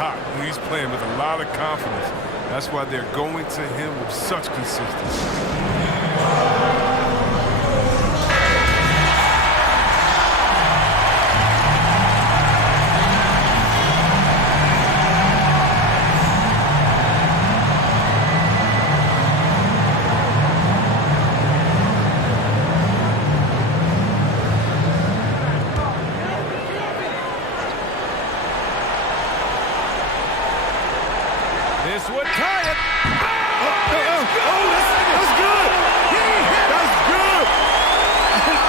hot. He's playing with a lot of confidence. That's why they're going to him with such consistency. This would tie it. That's good. That's good.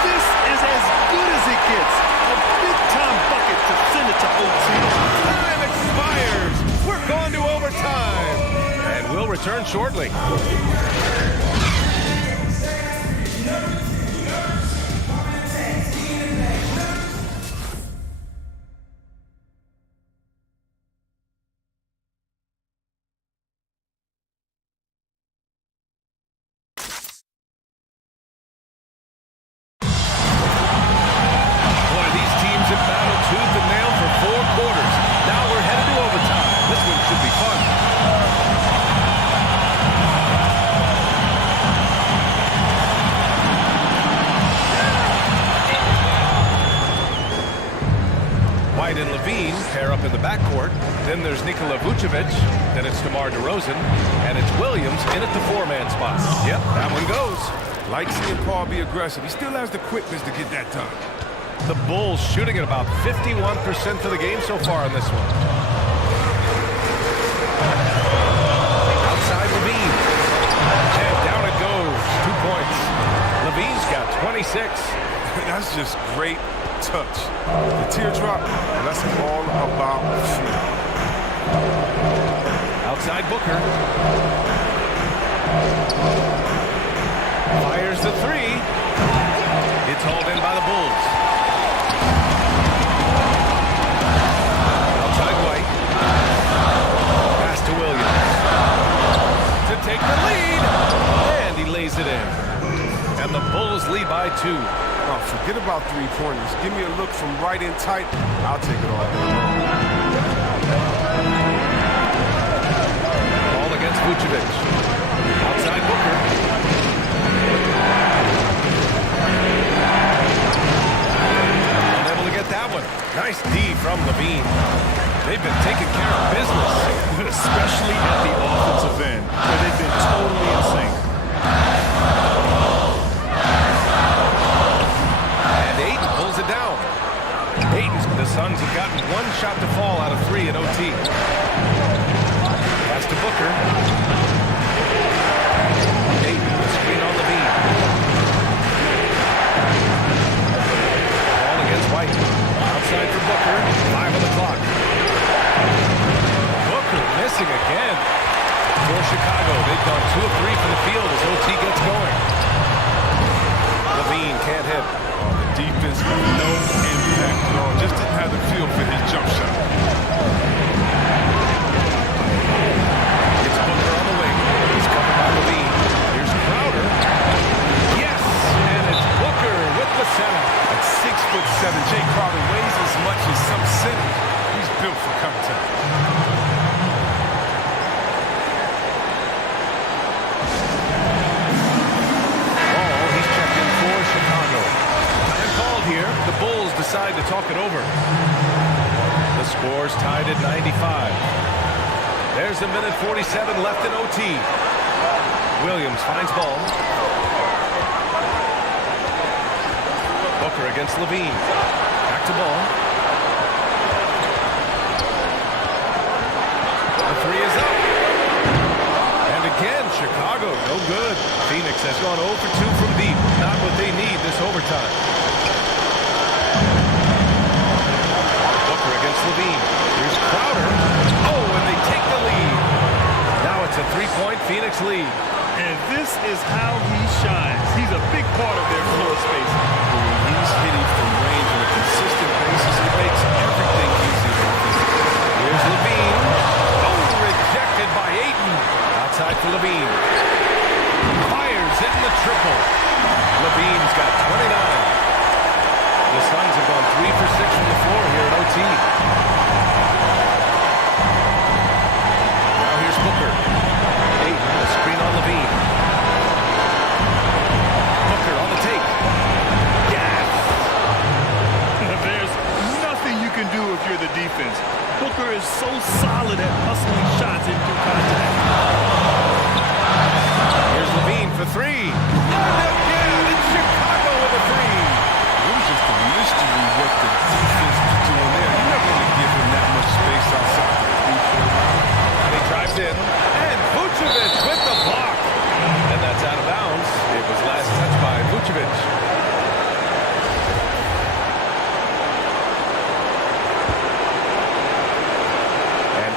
This is as good as it gets. A big-time bucket to send it to OT. Time expires. We're going to overtime. And we'll return shortly. And Levine pair up in the backcourt. Then there's Nikola Vucevic. Then it's DeMar DeRozan. And it's Williams in at the four-man spot. Yep, that one goes. Like seeing Paul be aggressive. He still has the quickness to get that done. The Bulls shooting at about 51% for the game so far in this one. Outside Levine. And down it goes. 2 points. Levine's got 26. That's just great touch. The teardrop, that's all about feel. Outside Booker. Fires the three. It's hauled in by the Bulls. Outside White. Pass to Williams. To take the lead. And he lays it in. And the Bulls lead by 2. Oh, forget about three-pointers. Give me a look from right in tight. I'll take it all day long. Ball against Vucevic. Outside Booker. Unable to get that one. Nice D from Levine. They've been taking care of business. Especially at the offensive end, where they've been totally in sync. Pulls it down. The Suns have gotten one shot to fall out of 3 in OT. Pass to Booker. Ayton, the screen on Levine. Ball against White. Outside for Booker. 5 on the clock. Booker missing again. For Chicago, they've gone 2 of 3 from the field as OT gets going. Levine can't hit. Defense with no impact at all. Just didn't have the feel for his jump shot. It's Booker on the wing. He's covered by Levine. Here's Crowder. Yes! And it's Booker with the center. At 6'7", Jay Crowder weighs as much as some centers. He's built for contact. Here, the Bulls decide to talk it over. The score's tied at 95. There's a minute 47 left in OT. Williams finds ball. Booker against Levine. Back to ball. The three is up. And again, Chicago, no good. Phoenix has gone 0 for 2 from deep. Not what they need this overtime. Booker against Levine. Here's Crowder. Oh, and they take the lead. Now it's a 3-point Phoenix lead. And this is how he shines. He's a big part of their floor space. He's hitting from range on a consistent basis. He makes everything easy. Here's Levine. Oh, rejected by Ayton. Outside for Levine. Fires it in the triple. Levine's got 29. The Suns have gone 3 for 6 from the floor here at OT.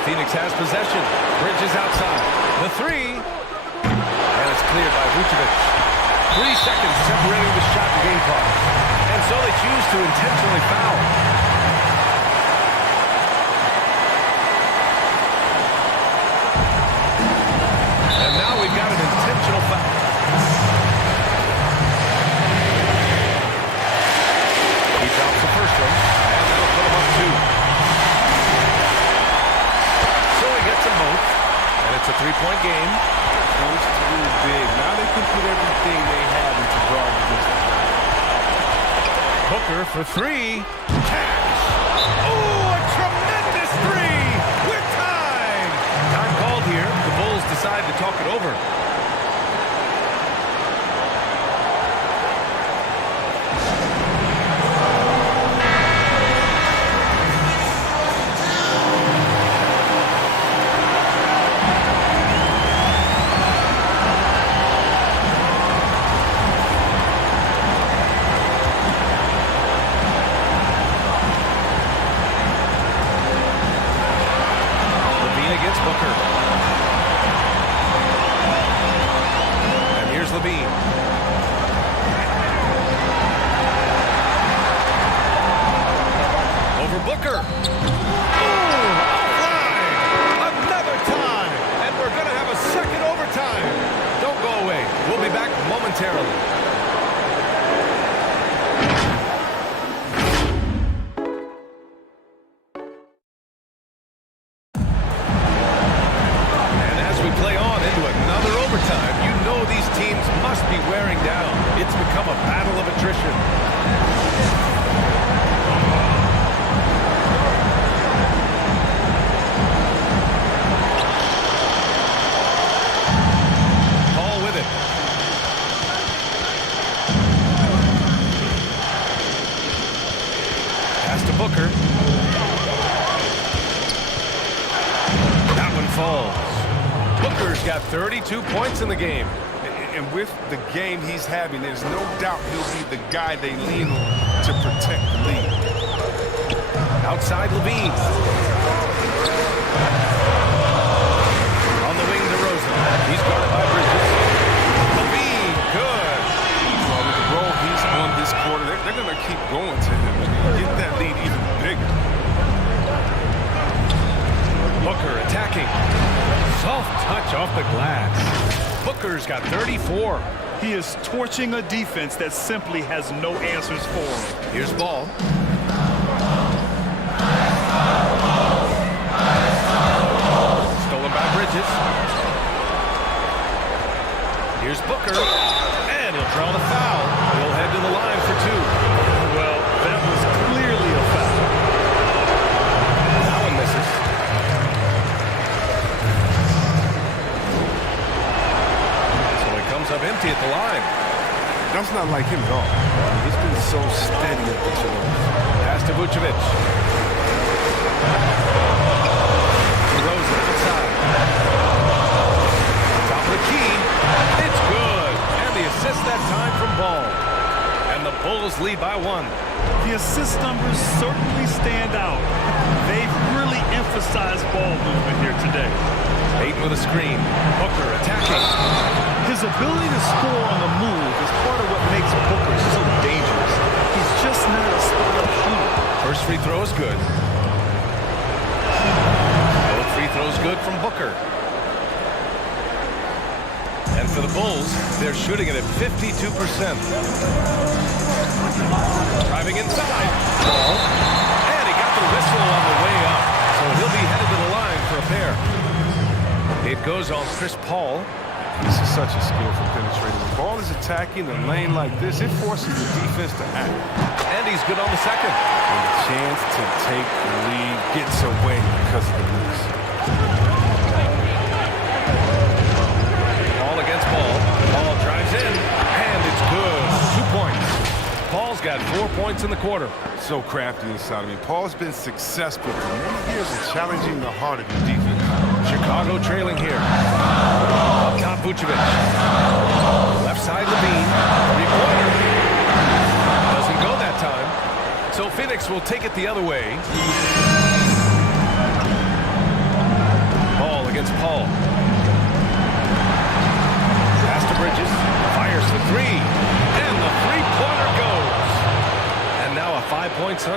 Phoenix has possession. Bridges outside. The three. And it's cleared by Vucevic. 3 seconds separating the shot and game clock. And so they choose to intentionally foul. And now we've got an intentional foul. He drops the first one, and that'll put him up 2. So he gets them both, and it's a 3-point game. Those three big. Now they can put everything they have into guard position. Booker for 3. Cash! Oh, a tremendous 3 with time! Time called here. The Bulls decide to talk it over. Booker. That one falls. Booker's got 32 points in the game. And with the game he's having, there's no doubt he'll be the guy they lean on to protect the lead. Outside Levine. On the wing to Rosen. He's guarded by Bridges. Levine, good. Well, with the role he's on this quarter, they're going to keep going to him and get that lead even bigger. Booker attacking. Soft touch off the glass. Booker's got 34. He is torching a defense that simply has no answers for him. Here's Ball. Stolen by Bridges. Here's Booker. And he'll draw the foul. He'll head to the line for 2. Well, that was clearly a foul. That one misses. Up empty at the line. That's not like him at all. He's been so steady at the show. Pass to Vucevic. Rosen outside. Top of the key. It's good. And the assist that time from Ball. And the Bulls lead by 1. The assist numbers certainly stand out. They've really emphasized ball movement here today. Ayton with a screen. Booker attacking. His ability to score on the move is part of what makes Booker so dangerous. He's just not a spot-up shooter. First free throw is good. Both free throws good from Booker. And for the Bulls, they're shooting it at 52%. Driving inside. Ball. And he got the whistle on the way up. So he'll be headed to the line for a pair. It goes on Chris Paul. This is such a skillful penetrator. When the ball is attacking a lane like this, it forces the defense to act. And he's good on the second. And the chance to take the lead gets away because of the miss. Ball against Ball. Ball drives in, and it's good. 2 points. Paul's got 4 points in the quarter. So crafty inside of me. Paul's been successful for many years in challenging the heart of your defense. Chicago trailing here. Up top, Vucevic. Left side, Levine. 3-pointer. Doesn't go that time. So Phoenix will take it the other way.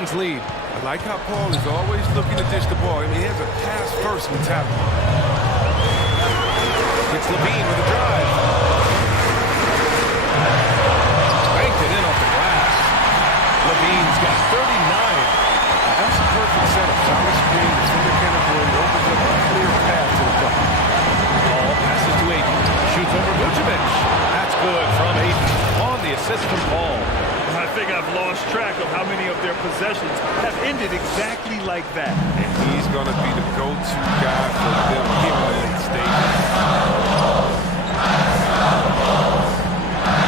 Suns lead. I like how Paul is always looking to dish the ball. I mean, he has a pass-first mentality. It's Levine with a drive. Banked it in off the glass. Levine's got 39. That's a perfect setup. Solid screen. Defender can't avoid. Opens up a clear path to the front. Ball passes to Ayton. Shoots over Vucevic. That's good from Ayton. On the assist from Paul. I think I've lost track of how many of their possessions have ended exactly like that. And he's going to be the go-to guy for them here in the late stages.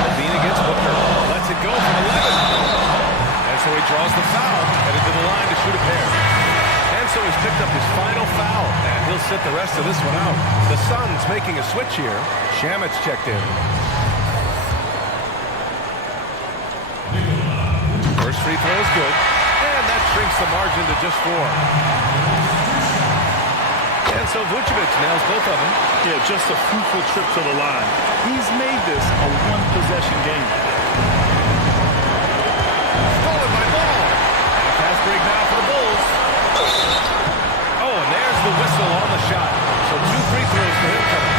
Levine against Booker. Lets it go from 11. And so he draws the foul. Headed to the line to shoot a pair. And so he's picked up his final foul. And he'll sit the rest of this one out. The Suns making a switch here. Shamit's checked in. First free throw is good. And that shrinks the margin to just 4. And so Vucevic nails both of them. Yeah, just a fruitful trip to the line. He's made this a one-possession game. Stolen by Ball. And a fast break now for the Bulls. Oh, and there's the whistle on the shot. So 2 free throws for him coming.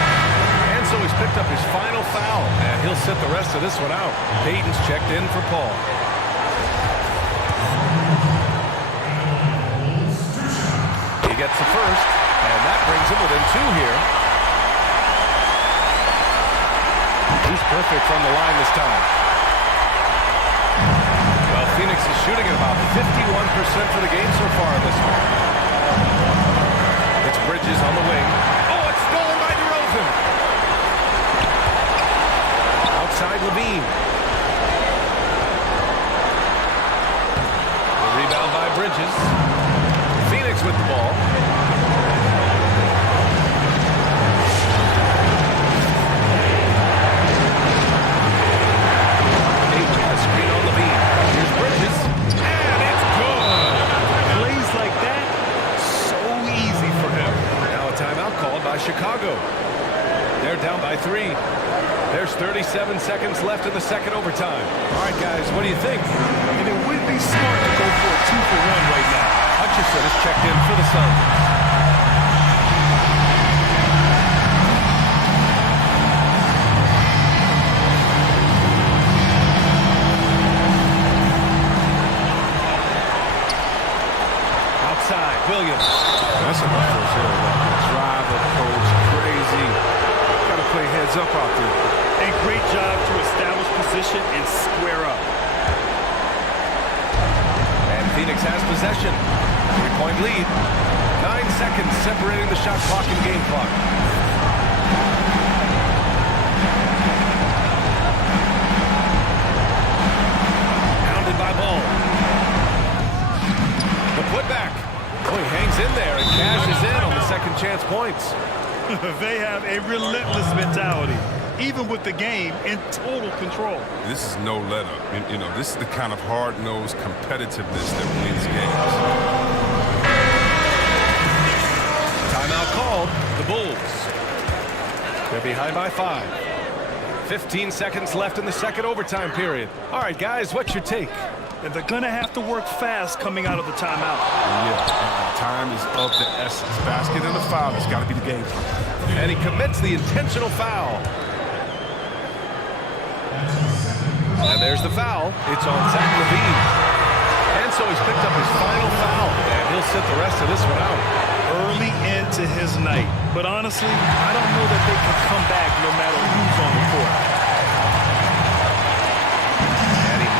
And so he's picked up his final foul. And he'll sit the rest of this one out. Payton's checked in for Paul. He gets the first. And that brings him within 2 here. He's perfect from the line this time. Well, Phoenix is shooting at about 51% for the game so far in this one. It's Bridges on the wing. Oh, it's stolen by DeRozan. Outside Levine. The rebound by Bridges. Phoenix with the ball. Chicago. They're down by 3. There's 37 seconds left in the second overtime. All right, guys, what do you think? And it would be smart to go for a 2-for-1 right now. Hutchison is checked in for the Suns. Outside, Williams. That's a good first area. Drive approach, crazy. Got to play heads up out there. A great job to establish position and square up. And Phoenix has possession. 3-point lead. 9 seconds separating the shot clock and game clock. Pounded by Ball. The putback. Oh, he hangs in there and cashes in on the second chance points. They have a relentless mentality, even with the game in total control. This is no let-up. You know, this is the kind of hard-nosed competitiveness that wins games. Timeout called. The Bulls. They're behind by 5. 15 seconds left in the second overtime period. All right, guys, what's your take? And they're going to have to work fast coming out of the timeout. Yeah, time is of the essence. Basket and a foul. It's got to be the game plan. And he commits the intentional foul. And there's the foul. It's on Zach Levine. And so he's picked up his final foul. And he'll sit the rest of this one out. Early into his night. But honestly, I don't know that they can come back no matter who's on the court.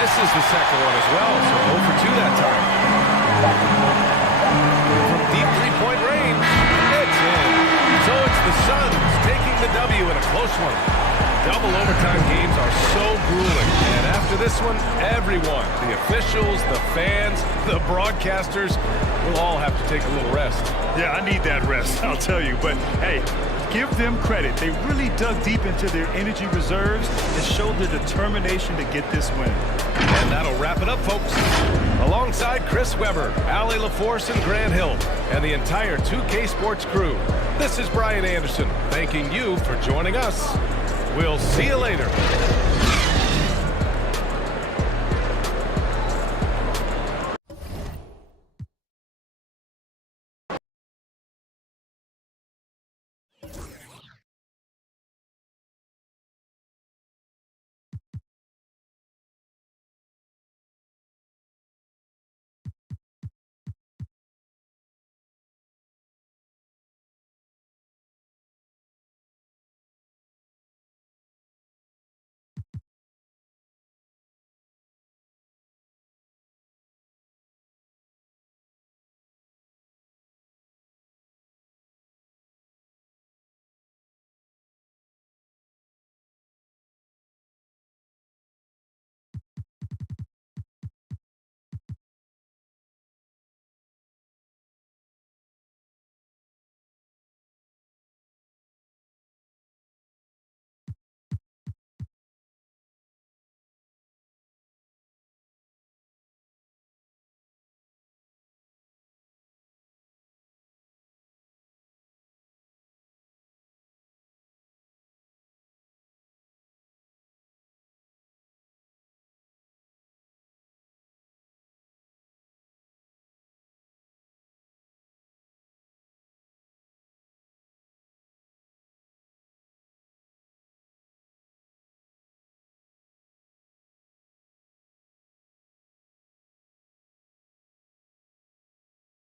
This is the second one as well, so 0 for 2 that time. From deep 3-point range, it's in. So it's the Suns taking the W in a close one. Double overtime games are so grueling. And after this one, everyone, the officials, the fans, the broadcasters, will all have to take a little rest. Yeah, I need that rest, I'll tell you. But, hey, give them credit. They really dug deep into their energy reserves and showed their determination to get this win. And that'll wrap it up, folks. Alongside Chris Webber, Allie LaForce, and Grant Hill, and the entire 2K Sports crew, this is Brian Anderson, thanking you for joining us. We'll see you later.